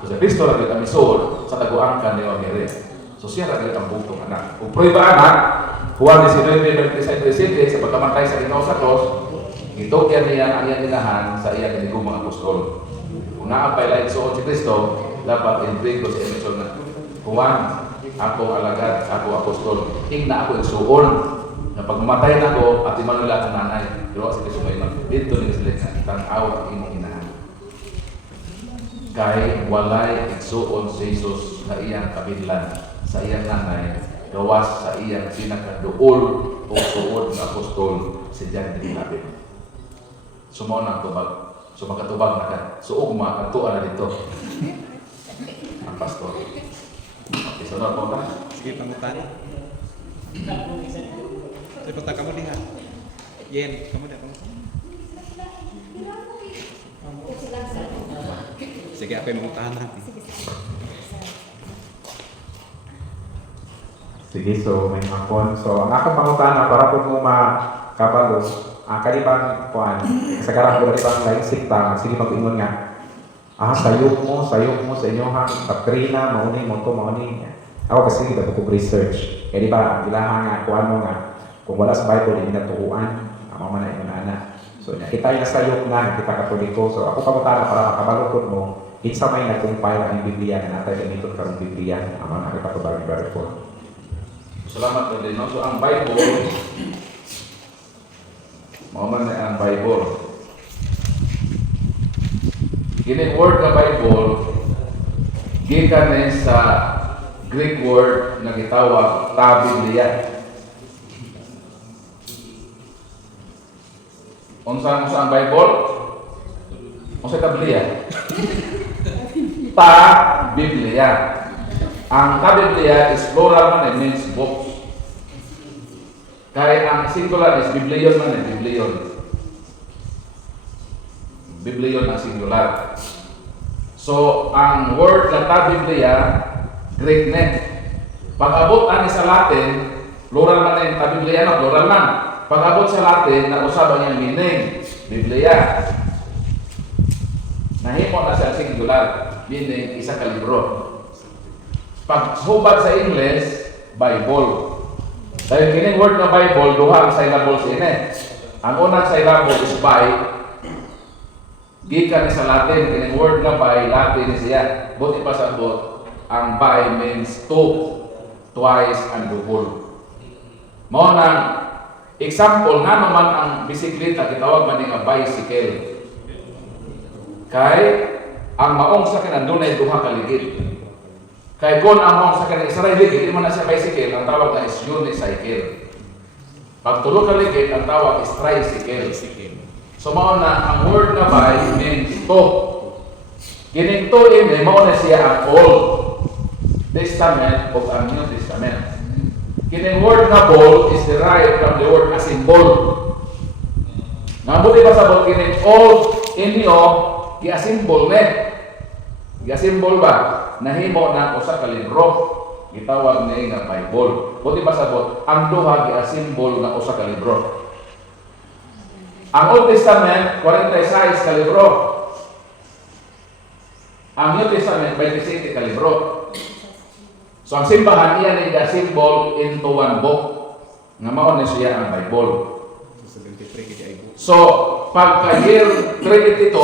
so sa Kristo ra gyud ang isud sa taguangkan ni Mary. So siya ra gyud ang butong anak. Ug prueba anak, Juan 19:26 sa pagkamatay sa Ginoo sa cross, gitugyan niya ang iyang inahan sa iyang inigumang apostol. Kung naapay lain suod si Kristo, dapat intrigo sa emisyon na Juan, ako alagad, ako apostol. Tingna ako igsuon. Na pagmatay na ko, at imanula ang nanay. Pero sa Kristo ngayon, dito nila sila na tanaw ang imong inahan. Kay walay igsuon si Jesus sa iyang kabilan, sa iyang nanay, gawas sa iyang pinakaduol o suod na apostol si John the Baptist. Sumo ng tubag. So magkatubag na ka. So ugma, katuan na dito. Ang pastor. Okay, so na po ba? Sige, pangutan. Sige, punta kamu diha. Yen, kamu diha pangutan. Sige, ako yung mangutahan natin. Sige, so may makon. So, ang akong pangutana para po mo makabalo, ang kalibang kuan, sa garang ko kalibang laing sikta, sige mag-ingon nga, sayok mo sa inyong doktrina, mauni mo to, mauni. Ako kasi hindi ko research. Kaya di ba, ang ilahan nga, kuan mo nga, kung wala sa Bible, hindi natukuan, ang mga manay mo na. So, kita yung sayok na, kita katoliko. So, ako pangutana para makabalukod mo, itsa may nag-compile ang Biblia na natin gamiton karong Biblia, ang mga nakipatubag ni Brother Paul. Salamat po din. So ang Bible, mauman na ang Bible. Kini word na Bible, gikan ni sa Greek word na gitawag ta Biblia. Unsa ang Bible? Unsa ta Biblia? Ta Biblia. Ang ka-Biblia is plural man, it means books. Kaya ang singular is Biblion man, Biblion. Biblion ang singular. So, ang word na ta-Biblia, Greek net. Pag-abot ani sa Latin, plural man yung Biblia, no? Plural man. Pag-abot sa Latin, na usab ang iyang meaning, Biblia. Nahimo na siya singular, meaning isa ka libro. Pag hubad sa English, Bible. Dahil kining word na Bible, duha ang syllables ini. Ang unang syllable is by, gikan sa Latin, kining word na by, Latin siya. Buti pa sa bot, ang by means two, twice, and double. Mao nang example nga naman ang bisikleta, gitawag man nga bicycle. Kay ang maong sakyanan dunay duha ka ligid. Kay kung ang maong sakyanan isa ra ligid, di man na siya bicycle, ang tawag na is unicycle. Pag tulo ka ligid, ang tawag is tricycle. So mao na ang word na by means two. Kining two ini mao na siya ang Old Testament o ang New Testament. Kining word na ball is derived from the word asimbol. Nabuti ba sabot kining old inyo gi-asimbol ne? Gi-asimbol ba? Nahimo na usa ka libro. Gitawag ni nga Bible. Buti ba sabot ang duha gi-asimbol na usa ka libro. Ang Old Testament 46 ka libro. Ang New Testament 27 ka libro. So ang simbahan iyan ay symbol into one book. Nga mao na siya ang Bible. 73 kaya ay book. So pagka year 32,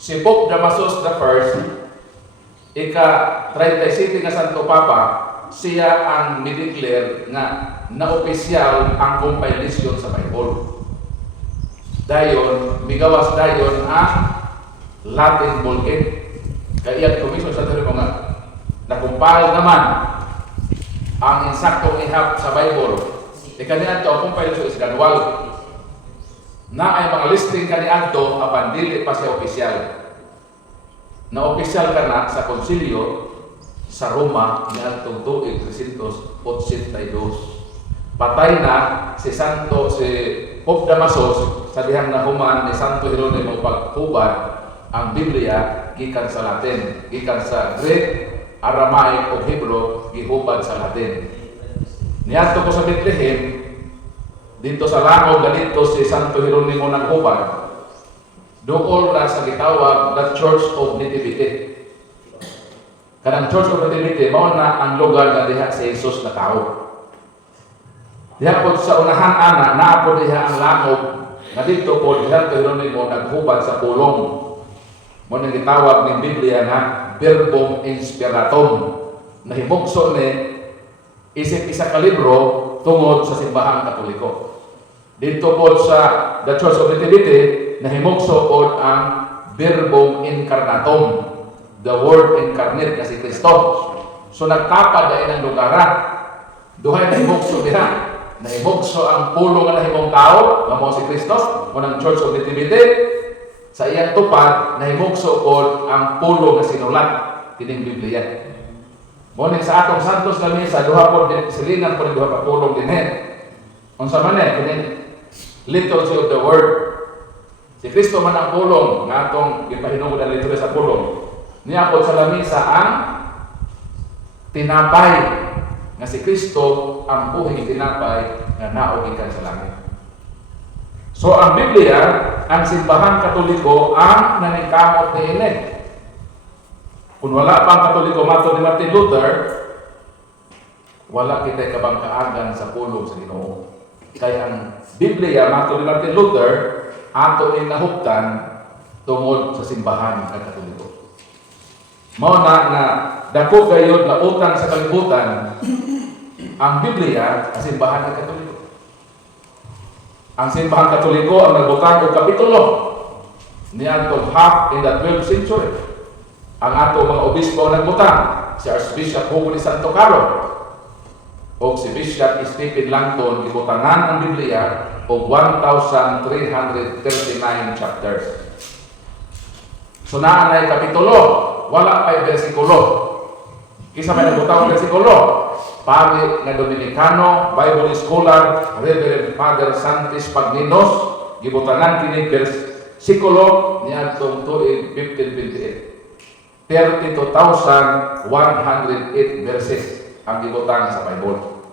si Pope Damasus I, ika-37 nga Santo Papa, siya ang mideclare nga na-opisyal ang compilation sa Bible. Dayon, migawas dayon ang Latin Vulgate. Kaya iyang komisyon sa termo nga na-compile naman ang insaktong ihap sa Bible. Kaniadto ang compilation is gradual. Na ay mga listing kaniadto apan dili pa siya opisyal. Na opisyal ka na sa konsilyo sa Roma niadtong tuig 382. Patay na si Pope Damasus sa dihang nahuman ni Santo Jeronimo paghubad ang Biblia gikan sa Latin, gikan sa Greek, Aramaic o Hebrew, gihubad sa Latin. Niadto ko sa Bethlehem, dito sa langog ganito si Santo Jeronimo naghubad. Doon na sa gitawag the Church of Nativity. Kanang Church of Nativity, mao na ang lugar na diha si Jesus na tao. Diha po sa unahan ana, naa po diha ang langog, na dito po Santo Jeronimo naghubad sa pulong. Mo nang gitawag ng Biblia na verbum inspiratum, na himugso ni isip isa ka libro tungod sa simbahang Katoliko. Dito po sa the Church of Nativity, na himugso po ang verbum incarnatum, the word incarnate na si Kristo. So nagtapad dahil ang lugaran, duhay na himugso diha, na himugso ang pulo nga nahimong tao, nga mo si Kristo, mo ng Church of Nativity. Sa iyang tupad, nahimugso po ang pulo nga sinulat kining Biblia. Ngunit sa atong Santos na Misa, duha po din, silingan po rin duha ka pulong din unsa man kining liturgy of the Word. Si Kristo man ang pulong, nga atong gipahinungod ang liturgy sa pulong. Niya po sa lamisa ang tinapay, nga si Kristo ang buhing tinapay nga naogikan sa langit. So ang Biblia, ang simbahan Katoliko ang naningkamot ni ini. Kung wala pang Katoliko mato ni Martin Luther, wala kita kabangkaagan sa pulong sa Ginoo. Kaya ang Biblia mato ni Martin Luther ato ing nahuptan tungod sa simbahan ng Katoliko. Mao na dako gayud na utang sa kalibutan ang Biblia sa simbahan ng Katoliko. Ang simbahan Katoliko ang nagbutang og kapitulo niadtong half in the 12th century. Ang ato mga obispo ang nagbutang, si Archbishop Hugo de Santo Carlo o si Bishop Stephen Langton, gibutangan ang Biblia og 1,339 chapters. So naa na kapitulo, wala pa'y bersikulo. Kisa may nagbutang ang bersikulo, pari na Dominicano, Bible scholar, Reverend Father Santis Pagninos, gibutanan kini bersikulo niadtong tuig 1528. 32,108 verses. ang gibutang sa Bible.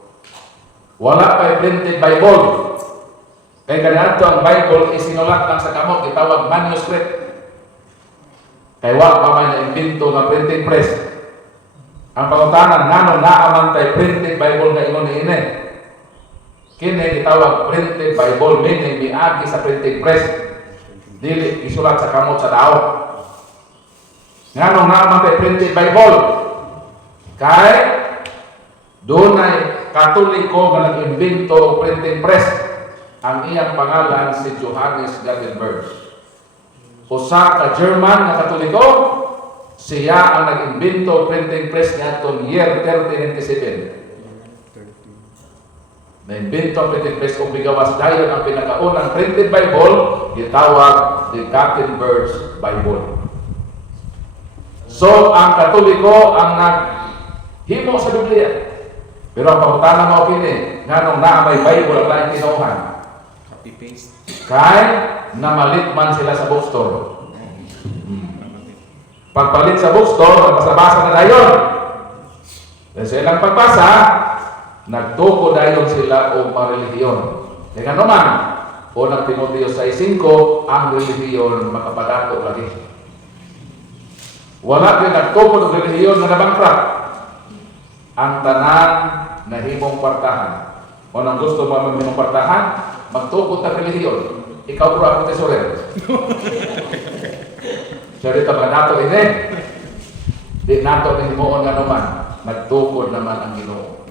Wala pa printed Bible. Kay kanadto ang Bible isinulat lang sa kamot, gitawag manuscript. Kay wa pa may na-imbento nga printing press. Ang pangutanan ngano naaman tay printed Bible nga ingon niini. Kini gitawag printed Bible, meaning miagi sa printing press. Dili isulat sa kamot sa tao. Ngano naaman tay printed Bible? Kay dunay Katoliko nga nag-imbento og printing press. Ang iyang pangalan si Johannes Gutenberg. Usa ka German nga Katoliko, siya ang nag-imbento og printing press niadtong year 1397. Na-imbento ang printing press kung bigawas dayon ang pinakaunang printed Bible, gitawag the Gutenberg Bible. So, ang Katoliko ang naghimo sa Biblia. Pero ang pangutanan mo kini, nganong naa may Bible ang laing tinuhan. Copy-paste. Kay namalit man sila sa bookstore. Pagpalit sa bookstore, magbasa na dayon. Dahil sa ilang pagbasa, nagtuko dayon sila o marelihiyon. Kaya nga naman, unang Timoteo 6:5, ang relihiyon makapadato lagi. Wala din nagtuko ng relihiyon na nabangkrap. Ang tanan na himong kwartahan. O nang gusto mo himong kwartahan, magtukot na relihiyon. Ikaw puro ako tesorer. Sorry ka ba nato ini? Di nato ni himuon nga naman. Nagtukod naman ang Ginoo.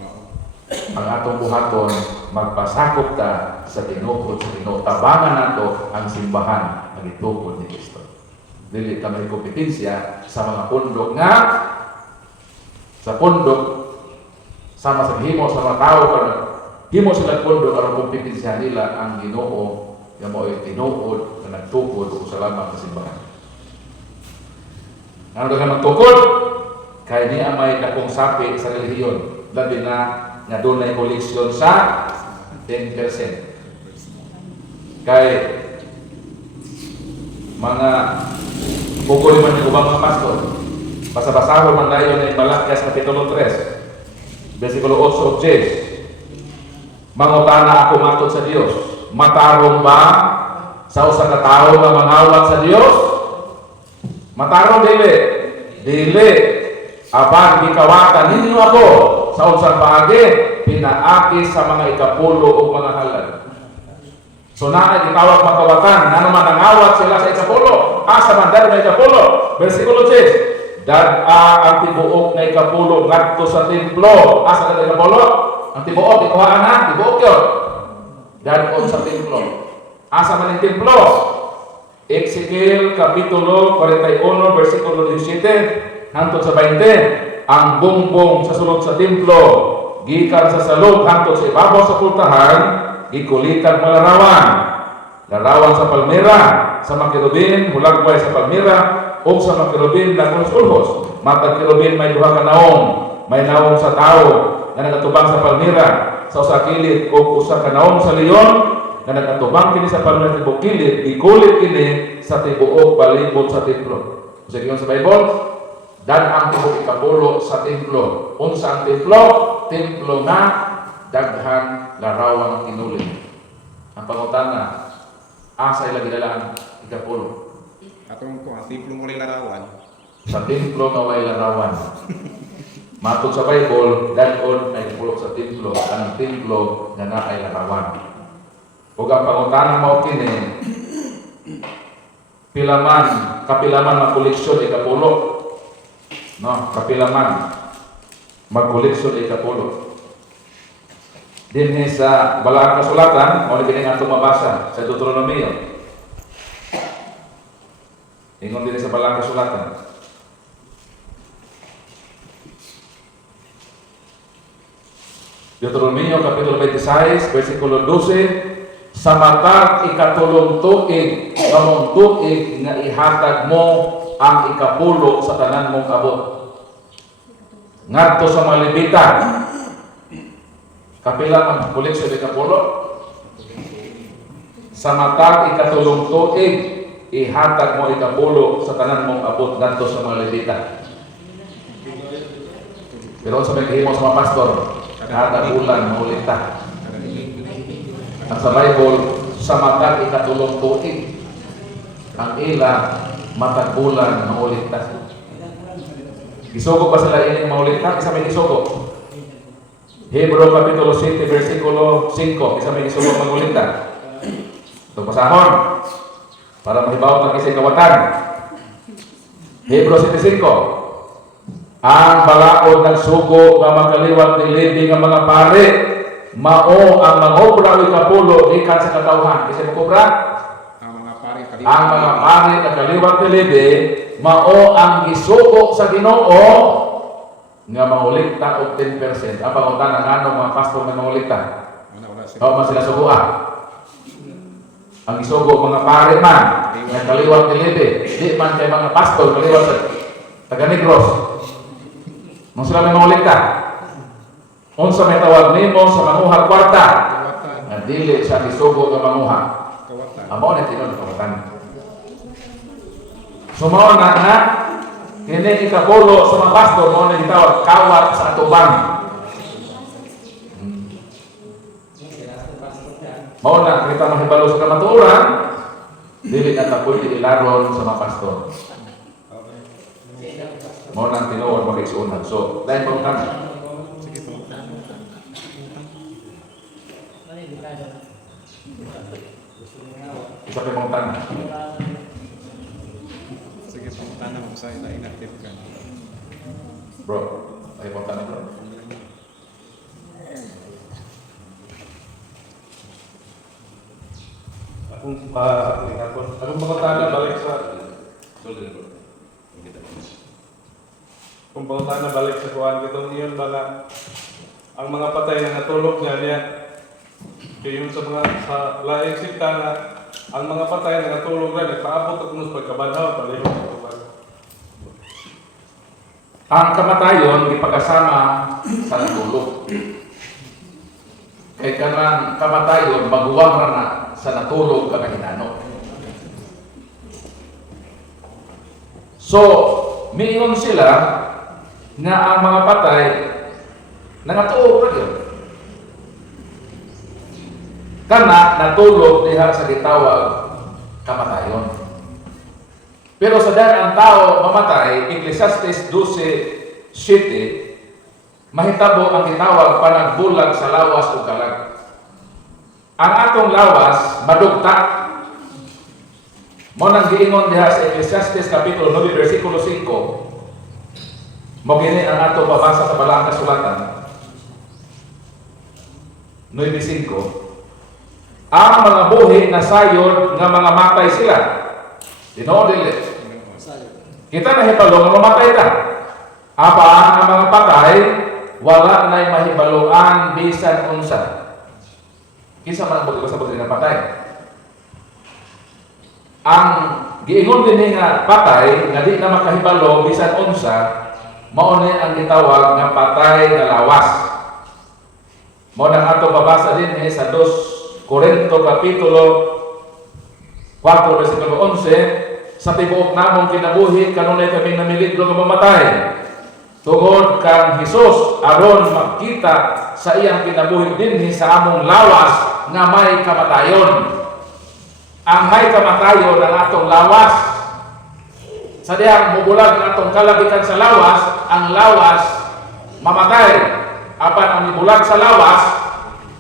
Ang atong buhaton, magpasakop ta sa tinukod sa Ginoo. Tabangan nato ang simbahan ang itukod ni Kristo. Dili ka may kompetensya sa mga pundok nga sa pundok sama sa himo sa mga tao kada himo sila pundok aron kompetensya nila ang Ginoo nga mao tinuod nga nagtukod og salamat sa simbahan. Ano ka magtukod? Kay niya may dakong sapi sa relihiyon, labi na nga doon na koleksyon sa 10%. Kay mga pugol man yung mga pastor, basa-basahon man tayo ng Malakias Kapitulo 3, versikulo 8 of 10. Mangutana ako matod sa Dios, matarong ba sa usa ka tawo nga mangawat sa Dios? Matarong dili. Dili. Aban gikawatan ninyo ako sa unsang paagi pinaagi sa mga ikapulo o mga halal. So na gitawag makawatan nga naman nangawat sila sa ikapulo. Asa man dali may ikapulo? Versikulo 10. Ang tibuok na ikapulo ngadto sa templo. Asa ka ikapulo? Ang tibuok ikuhaan na, tibuok yun. Dadon sa templo. Asa man ang templo? Ezekiel Kapitulo 41, versikulo 17 hangtod sa 20, ang bungbong sa sulod sa templo, gikan sa salog hangtod sa ibabaw sa pultahan, gikulitan malarawan. Larawan sa palmera, sa makirubin, hulagway sa palmera, o sa makirubin lagos-ulhos. Matag kirubin may duha ka naong, may naong sa tao, na nagatubang sa palmera, sa usa kilid o usa ka naong sa leon, na nagatubang kini sa palmera tibok kilid, gikulit kini sa tibuok palibot sa templo. Sa sa Bible, dan ang tibok ikapulo sa templo. Unsa ang templo? Templo na daghan larawang kinulit. Ang pangutana, asa ila gidalaan ikapulo? Atong ko, templo mo rin larawan. Sa templo nga way larawan. Matod sa Bible, dadon ay ikapulo sa templo, ang templo nga naay larawan. Ug ang pangutana mao kini, kapilaman ng koleksyon ikapulo. No, kapilaman magkoleksyon ikapulo. Dinhi sa balaang kasulatan, mo gini nga mabasa sa Deuteronomio. Ingon din sa balaang kasulatan. Deuteronomio Kapitulo 26, versikulo 12, sa matag ikatulong tuig, kamong tuig nga ihatag mo ang ikapulo sa tanan mong abot. Ngadto sa mga Levitan, kapila ang koleksyon ikapulo? Sa matag ikatulong tuig, ihatag mo ikapulo sa tanan mong abot ngadto sa mga Levitan. Pero sa may kahimo sa mga pastor, kada bulan maulit ta. At sa Bible, sa matag ikatulong tuig, ang ila matag bulan maulit ta. Isugo ba sila ining maulit ta? Isa may isugo. Hebrew Kapitulo 7, versikulo 5, isa may isugo maulit ta. Ito pasahon, para mahibaw ng isang kawatan. Hebrew 7:5. Ang balaod ng sugo nga makaliwat ni Levi nga mga pare, mao ang mangobra o kapulo ikan sa katawhan. Kasi makobra? Ang mga pare kaliwa. Ang mga pare na kaliwat ni Levi, mao ang gisugo sa Ginoo nga mangulikta og 10%. Ang pangutan ng anong mga pastor na mangulikta? Wala sila. O man sila suguan? Ang gisugo mga pare man nga kaliwat ni Levi, di man kay mga pastor kaliwat sa taga Negros. Nung sila may mangulikta, unsa may tawag nimo sa manguha kwarta, Kawatan. na dili sa gisugo nga manguha. Kawatan. Amo na tinon kawatan. Sumaon na kini ikapulo sa mga pastor mo na gitawag kawat sa atubang. Mao na kita mahibalo sa kamatuoran, dili na ta pwede ilaron sa mga pastor. Mao nang tinuod makisunan. So, dahil pa utang. Sige po. Isa pa utang. Sige po. Tanong sa inactive ka. Bro, ay pa utang bro. Akong pangutana balik sa kung pangutana balik sa kuhan kitong iyon bala ang mga patay na natulog niya kayo sa mga sa laing sikta na ang mga patay na natulog na nagpaabot at nung pagkabanhaw palihog sa kuhan. Ang kamatayon ipagkasama sa natulog. Kay kanang kamatayon baguwang ra na sa natulog ka hinano. So, miingon sila nga ang mga patay nangatulog ra gyud. Kana natulog diha sa gitawag kamatayon. Pero sa dahil ang tao mamatay, Ecclesiastes 12:7, mahitabo ang gitawag panagbulag sa lawas o kalag. Ang atong lawas madugta. Mo nang giingon diha sa Ecclesiastes Kapitulo 9 versikulo 5. Mo gini ang ato babasa sa balang kasulatan. 9:5. Ang mga buhi na sayod nga mga matay sila. Tinuod dili. Kita nahibalo nga mamatay ta. Apa ang mga patay wala nay mahibaluan bisan unsa. Kinsa man ang buti nga patay. Ang giingon din nga patay nga di na makahibalo bisan unsa mao ni ang gitawag nga patay nga lawas. Mo nang ato babasa din sa 2 Korinto Kapitulo 4 versikulo 11, sa tibuok namong kinabuhi kanunay kami namiligro nga mamatay tungod kang Hesus aron makita sa iyang kinabuhi dinhi sa among lawas nga may kamatayon. Ang may kamatayon ang atong lawas. Sa dihang mubulag ang atong kalabitan sa lawas, ang lawas mamatay. Apan ang mubulag sa lawas,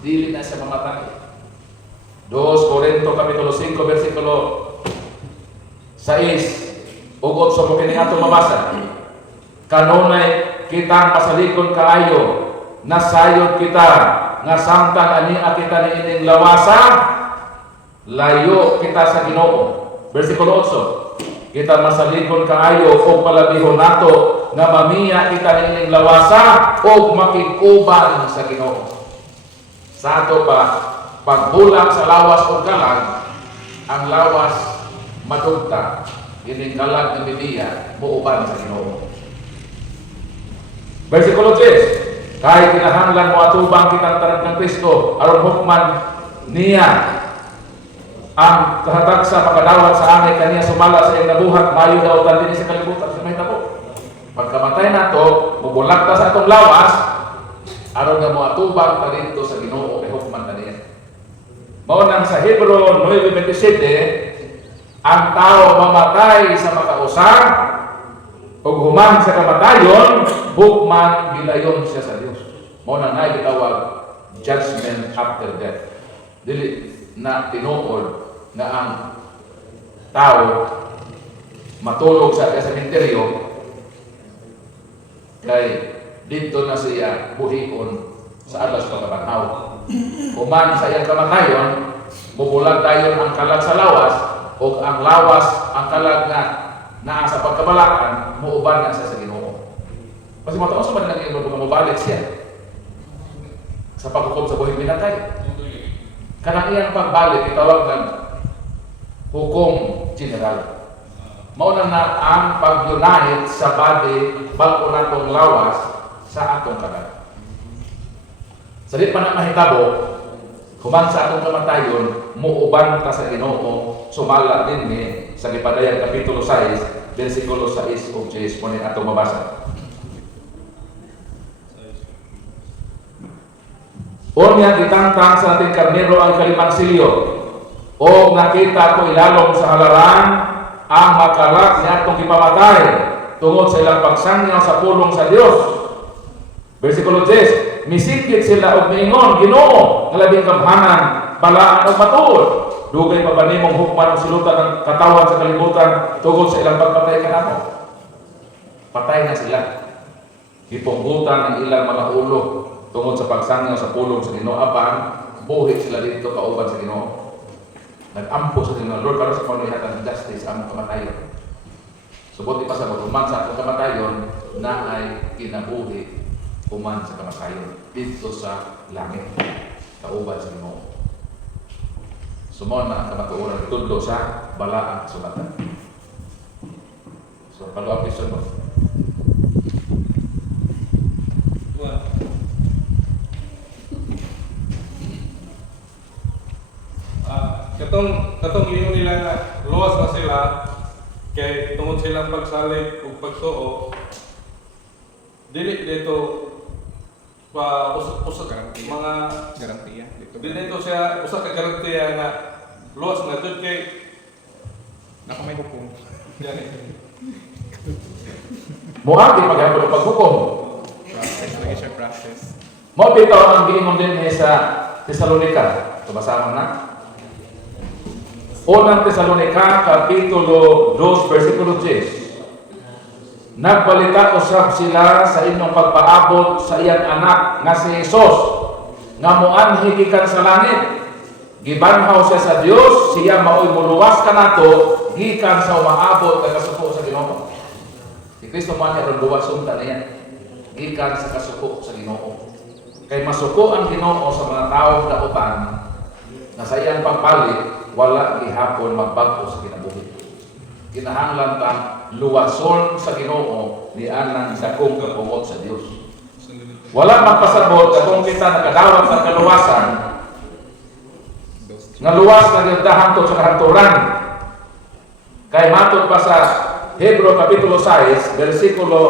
dili na siya mamatay. 2 Korinto Kapitulo 5 versikulo 6 ug 8 mo kini atong mabasa. Kanunay kitang pasalikon kaayo, nasayod kita nga samtang ani kita niining lawasa, layo kita sa Ginoo. Versikulo 8. Kita masalikon kaayo o palabihon nato nga mamiya kita niining lawasa o makikuban sa Ginoo. Sa ato pa pagbulag sa lawas o kalag, ang lawas madugta, ining kalag ng Bibliya, muuban sa Ginoo. Versikulo 10, kahit kinahanglan mo atubang kitang tarap ng Kristo, aron hukman niya ang kahatag sa pagkadawat sa angay kaniya sumala sa iyang nabuhat, mayo daw din sa kalibutan sa may tabo. Pagkamatay nato, Mubulag ta sa atong lawas, aron nga mo atubang ta dito sa Ginoo kay hukman ta niya. Mao nang sa Hebreo 9:27, ang tao mamatay sa makausa ug human sa kamatayon, hukman gilayon siya sa Dios. Mao nang nay gitawag judgment after death. Dili na tinuod nga ang tao matulog sa sementeryo kay dito na siya buhion sa alas pagkabanhaw. Human sa iyang kamatayon, mubulag tayo ang kalag sa lawas o ang lawas ang kalag nga naa sa pagkabalakan, muuban na siya sa Ginoo. Kasi mataon sa man naging mabalik siya sa paghukom sa buhing pinatay. Kanang iyang pagbalik itawag ng hukom general. Mao na ang pag-unite sa body bago natong lawas sa atong kalag. Sa di pa na mahitabo, human sa atong kamatayon, muuban ta sa Ginoo, sumala din ni sa Gipadayan Kapitulo 6, versikulo 6 ug 10 mo ni atong mabasa. Unya gitangtang sa ating karnero ang kalimang silyo, o nakita ko ilalom sa halaran ang makalat niya atong ipamatay tungod sa ilang pagsangyaw sa pulong sa Dios. Versikulo 10, misikit sila og miingon, Ginoo, nga labing kamhanan, balaan og matuod. Dugay pa ba nimong hukman o silutan ng katawan sa kalibutan tungod sa ilang pagpatay kanamo? Patay na sila. Gipunggutan ang ilang mga ulo tungod sa pagsangyaw sa pulong sa Ginoo. Apan, buhi sila dito kauban sa Ginoo. Nag-ampo sa Ginoo, Lord, para sa pangyayatan ng justice ang kamatayon. Subuti pa sa human sa atong kamatayon na ay kinabuhi human sa kamatayon dito sa langit. Kauban sa Ginoo. Sumon na ang kamatuoran tudlo sa balaang kasulatan. So, follow-up question mo. Katong ingon nila nga luwas na sila kay tungod silang pagsalig ug pagsuo dili dito pa usa mga Garantiya dito. dili dito siya usa ka garantiya nga luwas na jud kay Naka may hukom. yani Muagi paghapon ang paghukom. Process lagi siya process. Mo bitaw ang giingon din sa Tesalonika. Tubasaman na. Unang Tesalonika, Kapitulo 2, versikulo 10. Nagbalita usab sila sa inyong pagpaabot sa iyang anak nga si Jesus, nga moanhi gikan sa langit. Gibanhaw siya sa Dios, siya maoy muluwas kanato gikan sa umaabot nga kasuko sa Ginoo. Si Kristo man niya ron luwas unta niya gikan sa kasuko sa Ginoo. Kay masuko ang Ginoo sa mga tawo dautan na sa iyang pagpalit wala gihapon magbag-o sa kinabuhi. Kinahanglan ta luwason sa Ginoo ni anang dakong kabuot sa Dios. Wala magpasabot kung kita nakadawat sa kaluwasan nga luwas na gindahan to sa kahanturan. Kay matod pa sa Hebreo Kapitulo 6, versikulo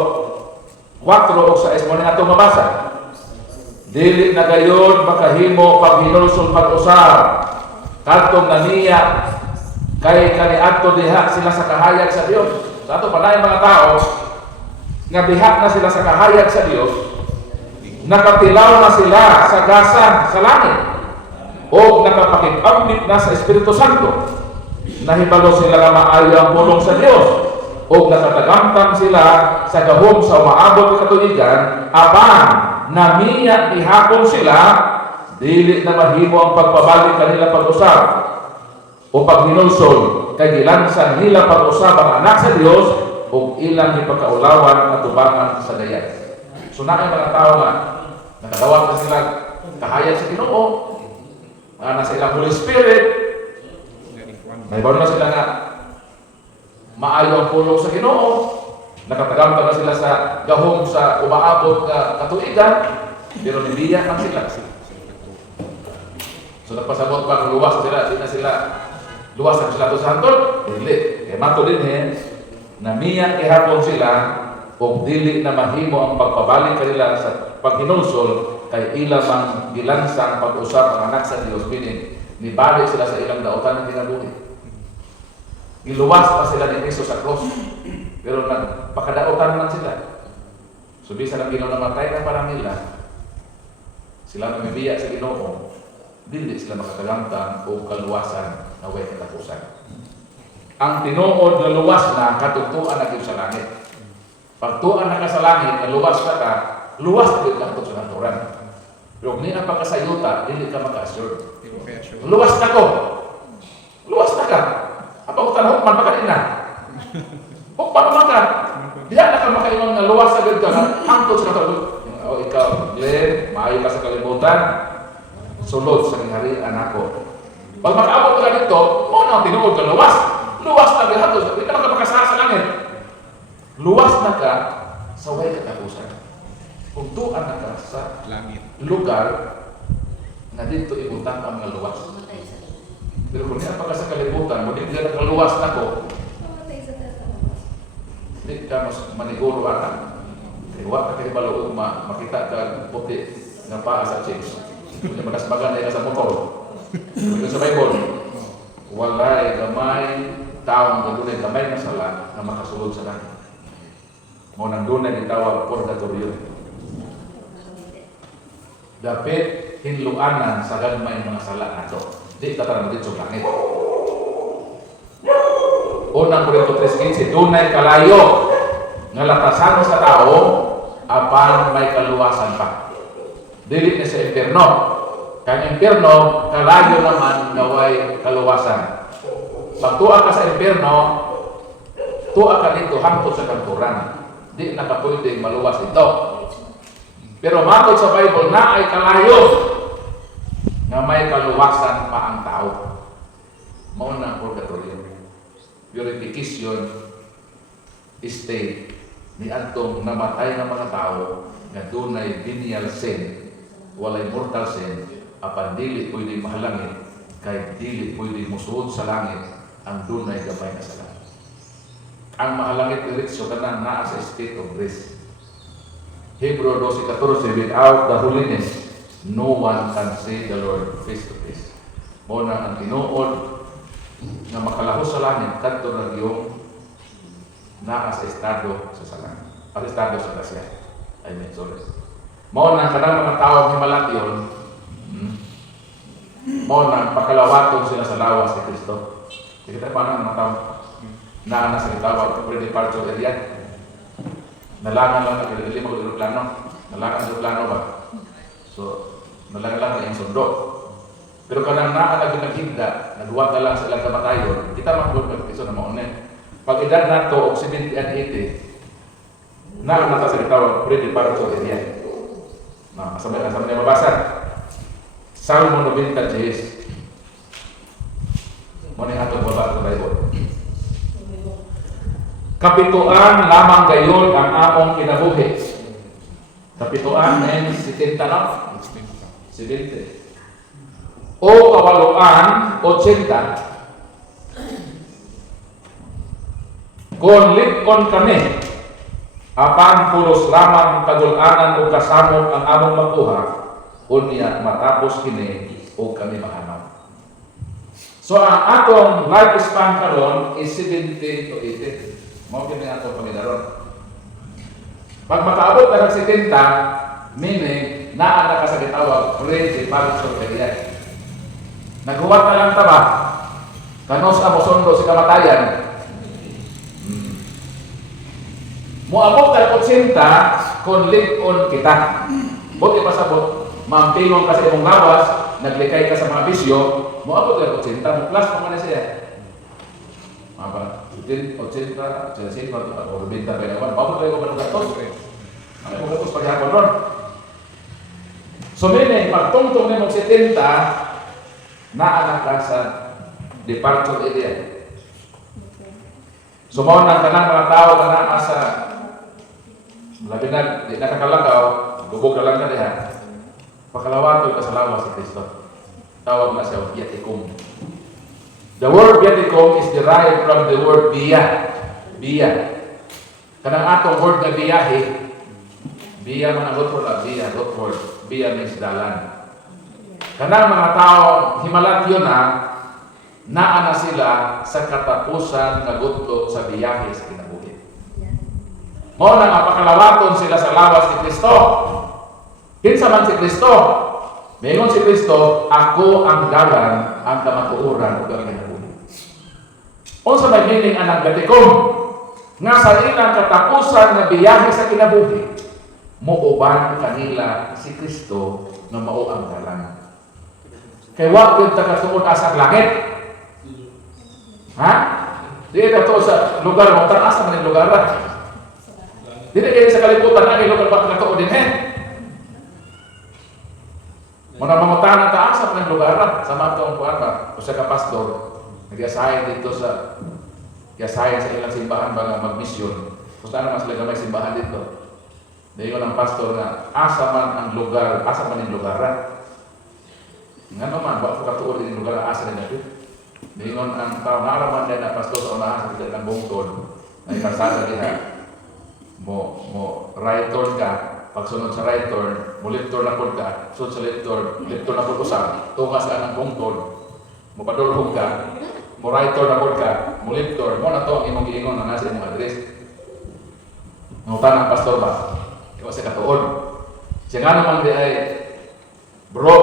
4 o 6 mo na itong mabasa. Dili na gayon makahimo paghinulsol pag-usar katong naniya kay kaniadto diha sila sa kahayag sa Dios. Sa ato panay mga tao nga diha na sila sa kahayag sa Dios, nakatilaw na sila sa gasan sa langit o nakapakig-abnit na sa Espiritu Santo. Nahibalo sila nga maayo ang pulong sa Dios o nakatagamtam sila sa gahom sa umaabot ng katuigan, apan namiya ihapon sila dili na mahimo ang pagpabalik kanila pag-usab o paghinulsol kay gilansan nila pag-usab ang anak sa Dios o ilang ipagkaulawan at tubangan sa dayat. So na mga tao nga nakadawat na sila kahayag sa Ginoo, nasa ilang Holy Spirit, may bago na sila nga maayo ang pulong sa Ginoo, nakatagamtan na sila sa gahom sa umaabot na katuigan, pero nibiya lang sila. So nagpasabot ba kung luwas sila, di na sila luwas na sila to sa hantod? Hindi. Kaya mato din namiyak ihapon sila ug dili na mahimo ang pagpabalik kanila sa paghinulsol kay ila mang gilansang pag-usab ang anak sa Dios binin nibalik sila sa ilang daotan ng kinabuhi. Giluwas pa sila ni Kristo sa cross. Pero nagpakadaotan man sila. So bisa lang Ginoo namatay na para nila. Sila mamibiya sa Ginoo. Dili sila makakagamtan o kaluwasan na way katapusan. Ang tinuod na luwas na katugtuan na gyud sa langit. Pagtuan na ka sa langit, na luwas ka, luwas na gyud ka sa naturan. Pero kung niya pagkasayuta, dili ka maka-assure. Luwas na ko. Luwas na ka. Apa ko tanong, man pa kanina. Kung pa naman ka, diyan na ka makaingon nga luwas na gyud ka, hangtod sa naturan. O ikaw, Glenn, maayo ka sa kalibutan, sulod sa harian ako. Pag makaabot ka dito, mo na tinuod ka luwas. Luwas na gyud, hindi ka makapagkasala sa langit. Luwas na ka sa way katapusan. Kung tuan na ka sa Langit. lugar na dito ibutang ang mga luwas. Pero kung niya pa ka sa kalibutan, mo di ka nakaluwas na ko, hindi ka mas maniguro ka. Kaya wala ka kibalo makita ka puti nga paa sa chicks. Kung niya magasbagan na ka sa motor. Kung sa Bible, walay gamay taong gadunay gamay na sala na makasulod sa langit. Mo nang dunay gitawag purgatorio. Dapat hinluanan sa gagmay mga sala nato. Di ka tarang dito sa langit. Unang Korinto 3:15, dunay kalayo nga latasan sa tao apan may kaluwasan pa. Dili na sa impierno. Kang impierno kalayo naman naway kaluwasan. Pag tuwa ka sa impierno, tuwa ka dito hangtod sa kanturan. Di na ka pwedeng maluwas ito. Pero matod sa Bible na ay kalayo na may kaluwasan pa ang tao. Mauna ang purgatorio. Purification state ni antong namatay na mga tao nga dunay venial sin, walay mortal sin, apan dili pwedeng mahalangin kay dili pwedeng musuod sa langit ang dunay gamay na sala. Ang mahalangit diretso kanang naa sa state of grace. Hebrew 12:14, without the holiness, no one can see the Lord face to face. Muna ang tinuod na makalahos sa langit, kadto na yung naa sa estado sa salang. At estado sa grasya. I mean, sorry. Muna ang kanang mga tao himalation, muna pakalawaton sila sa lawas ni Kristo. Sige tayo paano ng mga tao na nasa itawag, pre-departure area. Nalangan lang na pinagili mo yung plano. Nalangan yung plano ba? So, nalangan lang na yung sundo. Pero kanang naalag yung naghigda, naghuwag na lang sa ilang kamatayon, kita mag-good mag-piso na maunin. Pag edad na ito, o 70 and 80, nalang nata sa itawag, pre-departure area. Asam niya mabasa. Salmo 90:10. Muna yung atong babasa sa Bible. Kapituan lamang gayon ang among kinabuhi. Kapituan means 70 na? 70. O kawaluan, 80. Kung likon kami, apan pulos lamang kagulanan o kasamok ang among makuha, unya matapos kini o kami mahanaw. So ang atong lifespan karon is 70 to 80. Mao kini atong pamilaron. Pag makaabot na ng 70, meaning naa na ka sa gitawag pre-departure period. Naghuwat na lang ta ba? Kanos ang mosondo si kamatayan? Muabot na 80 kung likon kita. Buti pasabot, mampingon ka sa imong lawas, naglikay ka sa mga bisyo, muabot na 80, plus pa man na siya. Apa? 80, 80, o 20 pa naman. Muabot na yung gatos. Ano yung gatos paghapon ron? So meaning, pagtungtong na mong 70, naanak ka sa departure area. So mao nang kanang mga tao na naa sa labi na di nakakalakaw, gubog na lang ka diha. Pakalawato ka sa lawas si Kristo. Tawag na siya viaticum. The word viaticum is derived from the word via. Via. Kanang atong word nga biyahe, biya man ang root word, biya, root word, biya means dalan. Kanang mga tao, himalat yun naa na sila sa katapusan nga gudto sa biyahe sa kinabuhi. Mo na nga pakalawaton sila sa lawas ni Kristo. Kinsa man si Kristo? Mayroon si Kristo, ako ang dalan, ang kamatuoran ug ang kinabuhi. Unsa may meaning anang gatikom? Nga sa ilang katapusan nga biyahe sa kinabuhi, muuban kanila si Kristo nga mao ang dalan. Kay wa gyud ta katuod asa langit. Ha? Di ka to sa lugar mo taas man ang lugar. Dili kay sa kalibutan na lugar ba katuod din Muna mamutanan ta asa man ang lugar sa matong kuan ba o sa pastor. Nag-assign dito sa sa ilang simbahan ba nga mag-mission. Kung saan naman sila may simbahan dito. Dahil ng pastor na asa man ang lugar, asa man ang lugar. Nga naman, bakit katuod din yung lugar na asa na dito? Dahil ang tao, naaraman din na pastor sa unahan sa kita ng bungtod, na ikasasa din mo right turn ka, pagsunod sa right turn, mo left turn na pod ka, sunod sa left turn na pod usap, tungas ka ng bungtod, mo padulhog ka, mo right turn na pod ka, mo left turn, mo na to ang imong giingon na nasa imong address. Nangutan ang pastor ba? Ikaw sa katuod. Siya nga naman di ay, bro,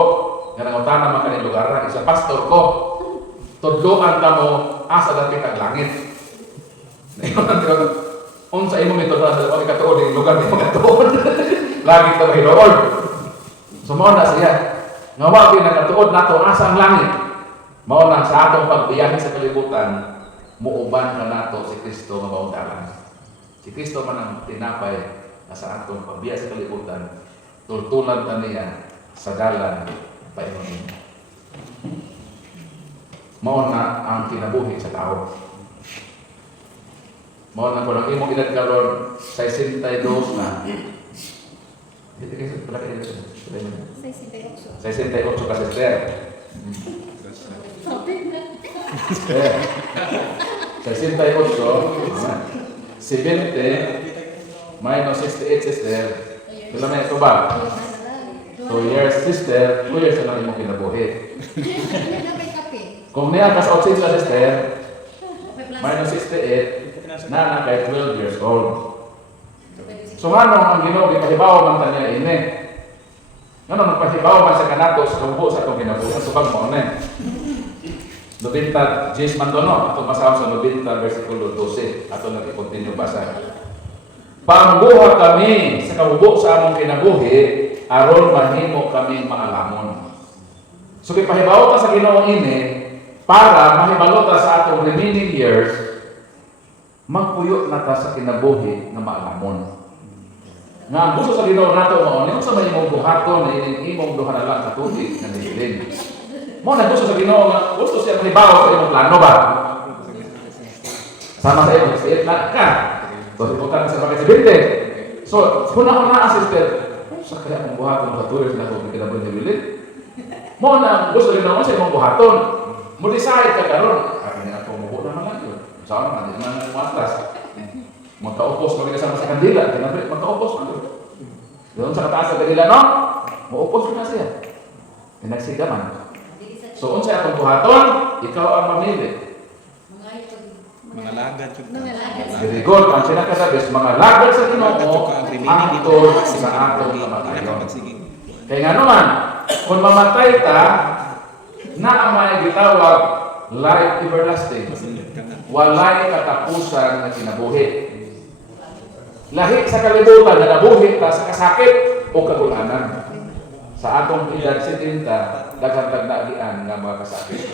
nga nangutan naman ka ng lugar, isa pastor ko, tudloan ka mo, asa dati kag langit. Unsa imo metodo sa pag katuod ng lugar ni katuod. Lagi ta mahiroon. Sumo na siya. Nga wa pinakatuod nato asa ang langit. Mao na sa atong pagbiyahe sa kalibutan, muuban na nato si Kristo nga maong dalan. Si Kristo man ang tinapay na sa atong pagbiyahe sa kalibutan, tultulan ta niya sa dalan paingon. Mao na ang kinabuhi sa tao. Mao na kung ang imong edad karon 62 na. Dito kasi pala kayo. 68 ka sister. 70 minus 68 sister. Dila may ito ba? 2 years sister, 2 years na lang imong kinabuhi. Kung niya ka sa 80 sister, minus 68, na kay 12 years old. So nga nung ang Ginoo gipahibaw man tanya ini. Ngano nagpahibaw man sa kanato sa kabuo sa atong kinabuhi sa subag mo ne. 90 Jes Mandono atong basahan sa 90 versikulo 12 ato na i-continue basa. Pangbuhat kami sa kabuo sa among kinabuhi aron mahimo kami maalamon. So gipahibaw ta sa Ginoo ini para mahibalo ta sa atong remaining years magpuyo na ta sa kinabuhi nga maalamon. Nga ang gusto sa Ginoo nato mao ni sa may imong buhaton na imong duha na lang sa tubig nga nihiling. Mo na gusto sa Ginoo nga gusto siya mahibaw sa imong plano ba? Sama sa imong na ka. So ibutan sa bagay sa binte. So kuna assisted sa kaya ang buhaton sa tubig na tubig kinabuhi nihiling. Mo na gusto sa Ginoo sa imong buhaton. Mo decide ka karon, kami na ako mo na lang yun. Saan man din man matras. Magkaupos kami kasama sa kandila, kinabrit magkaupos man. Doon sa kataas sa kandila no, maupos na siya. Pinagsigaman. So unsa atong buhaton, ikaw ang mamili. Mga lagad yun. Very good. Ang sinakasabis, mga lagad sa Ginoo, angtod sa atong kamatayon. Kaya nga naman, kung mamatay ta, na ang may gitawag life everlasting. Walay katapusan na kinabuhi. Lahi sa kalibutan na nabuhi ta sa kasakit o kagulanan. Sa atong edad 70, daghang tagdagian nga mga kasakit.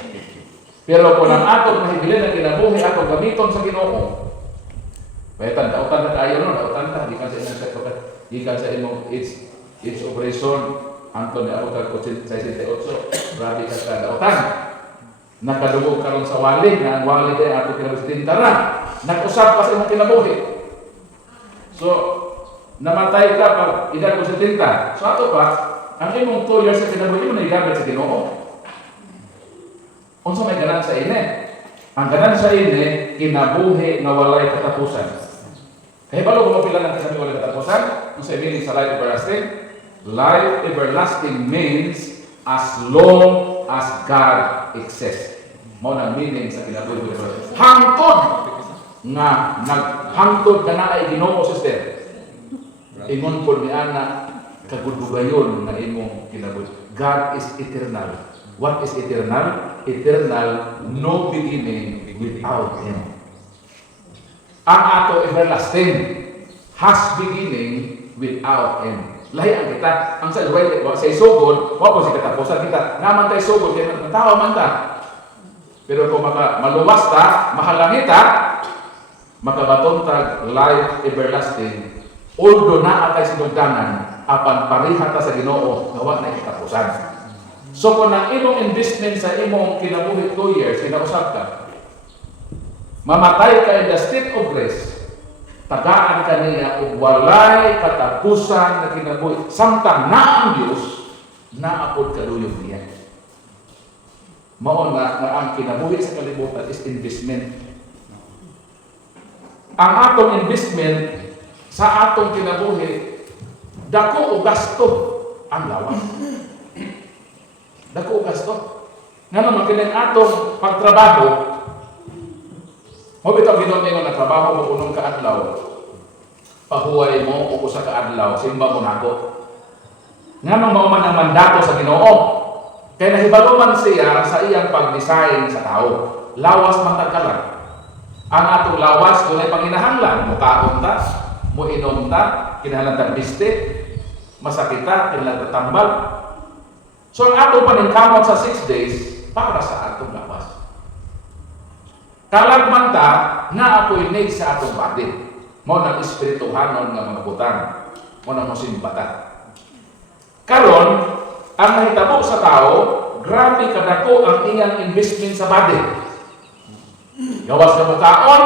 Pero kung ang atong mahibilin na kinabuhi atong gamiton sa Ginoo, paytan dautan na tayo no, dautan ta gikan sa imong age operation Anton ni Abot 68, grabe ka sa dautan. Nakadungog karon sa wali, nga ang wali ay ato kinabuhi tara. Nag-usap pa sa imong kinabuhi. So, namatay ka pag edad ko 70. So ato pa, ang imong 2 years sa kinabuhi mo na igagamit sa Ginoo. Unsa may ganan sa ini? Ang ganan sa ini kinabuhi nga walay katapusan. Kaya balo kung mapila ng kinabi wala katapusan, kung sa meaning sa life everlasting, life everlasting means as long as God exists. Mao na meaning sa kinabuhi ko everlasting. Hangtod nga naghangtod ka na ay Ginoo sister. Ingon po ni ana kagudugayon na imong kinabuhi. God is eternal. What is eternal? Eternal, no beginning without Him. Ang ato everlasting has beginning without Him. Lahi ang kita. Ang sa isugod, wa po si katapusan kita. Naman tayo sugod, kaya natawa man ta. Pero kung maluwas ta, mahalangit ta, makabaton ta life everlasting. Although na atay sinugdanan, apan pariha ta sa Ginoo, gawa na katapusan. So kung ang imong investment sa imong kinabuhi 2 years, kinausap ka, mamatay ka in the state of grace, tagaan ka niya ug walay katapusan na kinabuhi. Samtang na ang Diyos, naapod kaluyog niya. Mao na ang kinabuhi sa kalibutan is investment. Ang atong investment sa atong kinabuhi, dako o gasto ang lawas. Dako o gasto. Nga naman kining atong pagtrabaho, mo bitaw Ginoo ningon na trabaho mo unong kaadlaw. Pahuway mo o usa ka adlaw, simba mo nako. Nga naman mao man ang mandato sa Ginoo. Kaya nahibalo man siya sa iyang pag-design sa tao. Lawas man tagkalag. Ang atong lawas dunay panginahanglan, mo kaon ta, mo inom ta, kinahanglan ta biste, masakit ta, kinahanglan ta tambal. So ang atong paningkamot sa 6 days para sa atong lawas. Kalagman ta nga ako'y need sa atong body. Mo nang espirituhanon nga mga butang. Mo nang musimbata. Karon, ang nahitabo sa tao, grabe kadako ang iyang investment sa body. Gawas na makaon,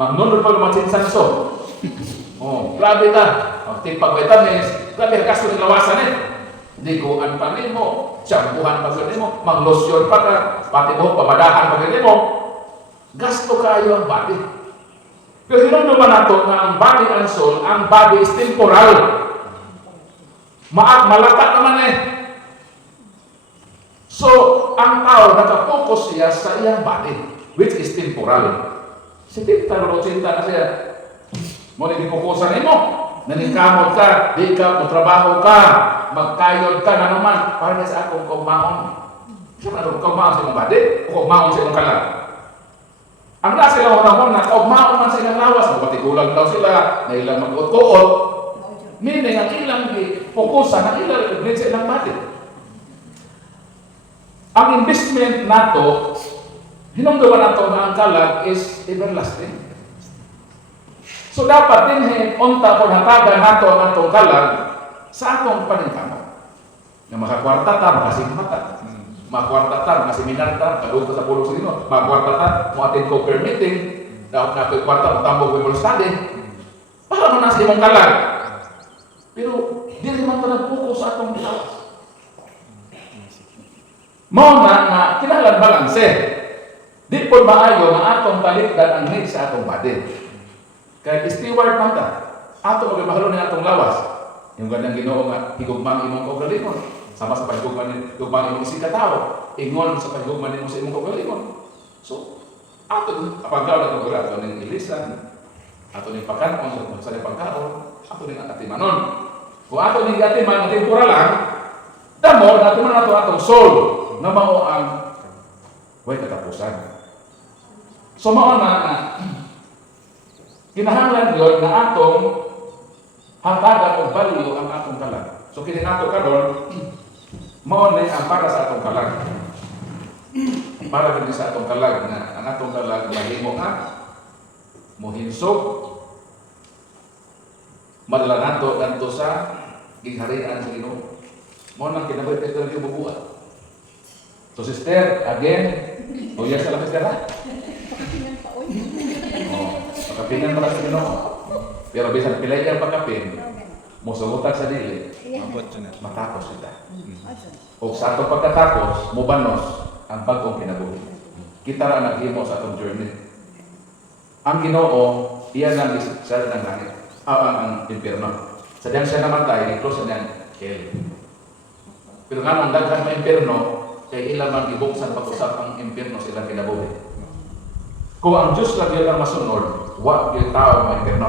magnunod pa naman sinsanso. Oh, grabe ka. Ang tipag vitamins, grabe ka kaso ng lawasan eh. Liguan pa rin mo, shampoohan pa rin mo, maglosyon pa ka, pati mo, pamadahan pa rin mo. Gasto kayo ang body. Pero hinong naman nato na ang body and soul, ang body is temporal. Malata naman eh. So, ang tao nakapokus siya sa iyang body, which is temporal. Si Tita Rocinta na siya. Mo na ipokusan mo. Naningkamot ka, di ka, trabaho ka, magkayod ka na naman, para sa akong kumaon. Siya na kumaon sa iyong body, o kumaon sa iyong kalag. Ang nasa sila na kumaon man sa ilang lawas, magpatigulang daw sila, na ilang mag-uot-uot. Meaning, ang ilang fokusan, ang ilang sa ilang body. Ang investment nato, hinunggawa nato na ang kalag is everlasting. So dapat din unta po hatagan nato ang atong kalag sa atong paningkamot. Na makakwarta ta, makasimata. Makakwarta ta, makaseminar ta, kadugto sa pulong sa Ginoo. Makakwarta ta, mo attend co-care meeting, dapat na ko'y kwarta, matambog Bible study. Para man nasa imong kalag. Pero di naman ta nag-focus sa atong lawas. Mao na kinahanglan balanse. Di po maayo nga atong balikdan ang need sa atong body. Kaya steward man ta. Ato magmahalo ni atong lawas. Yung ganyang Ginoo nga higugmang imong kaugalingon. Sama sa paghigugman imong isig katao. Ingon sa paghigugman imong sa imong kaugalingon. So, ato pagkaon atong ato ning ilisan, ato ning pagkaon sa pagkaon, ato ning atimanon. Kung ato ning atiman temporal lang, damo nato man ato atong soul na mao ang way katapusan. So mao na kinahanglan yun na atong hatagan o value ang atong kalag. So kini nato karon mao na ang para sa atong kalag. Para din sa atong kalag na ang atong kalag mahimo nga mohinsog madala nato ngadto sa gingharian sa Ginoo. Mao nang kinabuhi sa bubuhat. So sister, again, o yes sa sister ha? Pagkapingan pala sa Ginoo. Pero bisan pilay ang pagkapin, musugutan sa dili, matapos kita. O sa atong pagkatapos, mubanos ang bagong kinabuhi. Kita ra naghimo sa atong journey. Ang Ginoo, iyan ang isa ng langit. Ang impyerno. Sadyang siya namatay, i-close na niyang hell. Pero nga nung daghan may impyerno, kay ilang man gibuksan pag-usap ang impyerno sa ilang kinabuhi. Kung ang Diyos lang yun ang masunod, wag yung tao may impyerno.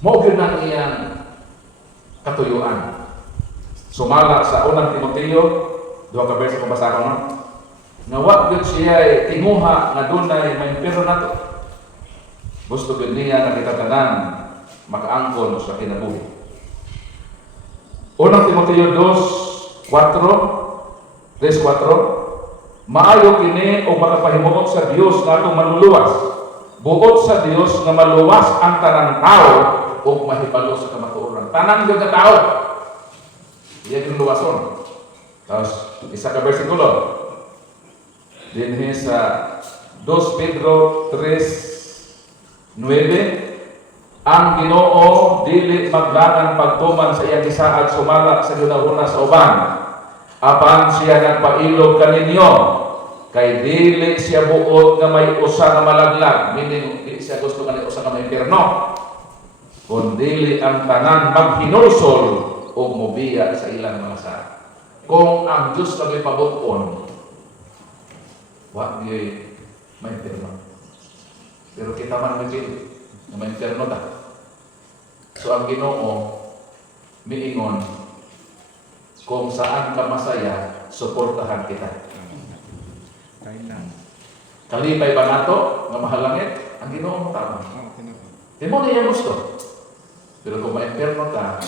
Mo yun ang iyang katuyuan. Sumala sa unang Timoteo, 2 ka verse kung basa ko, no? Na wag yun siya tinguha na dunay may impyerno na to. Gusto yun niya na kitatanan makaangkon sa kinabuhi. Unang Timoteo 2:4, maayo kini o makapahimuot sa Dios nga atong maluluwas. Buot sa Dios nga maluwas ang tanang tao o mahibalo sa kamatuoran. Tanang gyud nga tao. Iyan yung luwason. Tapos, isa ka versikulo. Dinhi sa 2 Pedro 3:9, ang Ginoo dili maglangan pagtuman sa iyang gisaad sumala sa ginahuna sa uban. Apan siya nagpailog kaninyo, kay dili siya buot nga may usa nga malaglag, meaning dili siya gusto nga usa nga may impyerno, kundi ang tanan maghinulsol o mobiya sa ilang mga sa. Kung ang Diyos lang ipabuton, wag di may impyerno. Pero kita man magiging na may impyerno ta. So ang Ginoo miingon, kung saan ka masaya, suportahan kita. Kain lang. Kalipay ba nato nga mahalangit? Ang Ginoo mo tama. Di mo niya gusto. Pero kung may impyerno ka,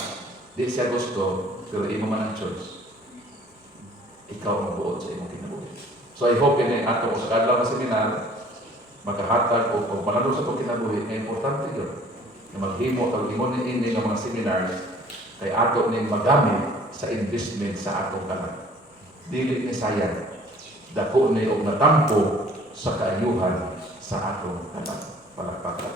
di siya gusto, pero imo man ang choice. Ikaw ang buod sa imong kinabuhi. So I hope in ato sa kadlaw nga seminar, makahatag o kung manalo sa itong kinabuhi, ay importante yun. Na maghimo o himo ni ini ng mga seminars, kay ato ni magamit sa investment sa atong kanan. Dili ni sayang. Dako ni og natampo sa kaayuhan sa atong kanan. Palakpakan.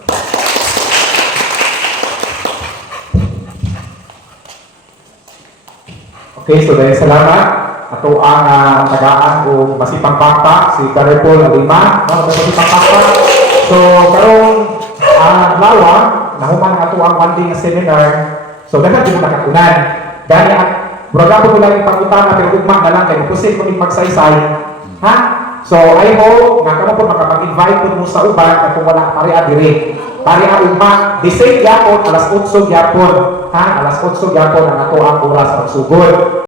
Okay, so dahil salamat. Ato ang tagaan o masipang papa, si Karepol Lima. No, masipang papa. So, karong lawa, nahuman ang ato ang one day seminar. So, dapat di mo nakakunan. Dahil ang buraga po lang yung pag-utana, pero ugma na lang kayo. Kusin mo yung magsaysay. Ha? So, I hope nga kamo po makapag-invite po mo sa uban at kung wala pare diri. Pare ang ugma, the same yapon, alas 8 yapon. Ha? Alas 8 yapon ang ato ang oras magsugod.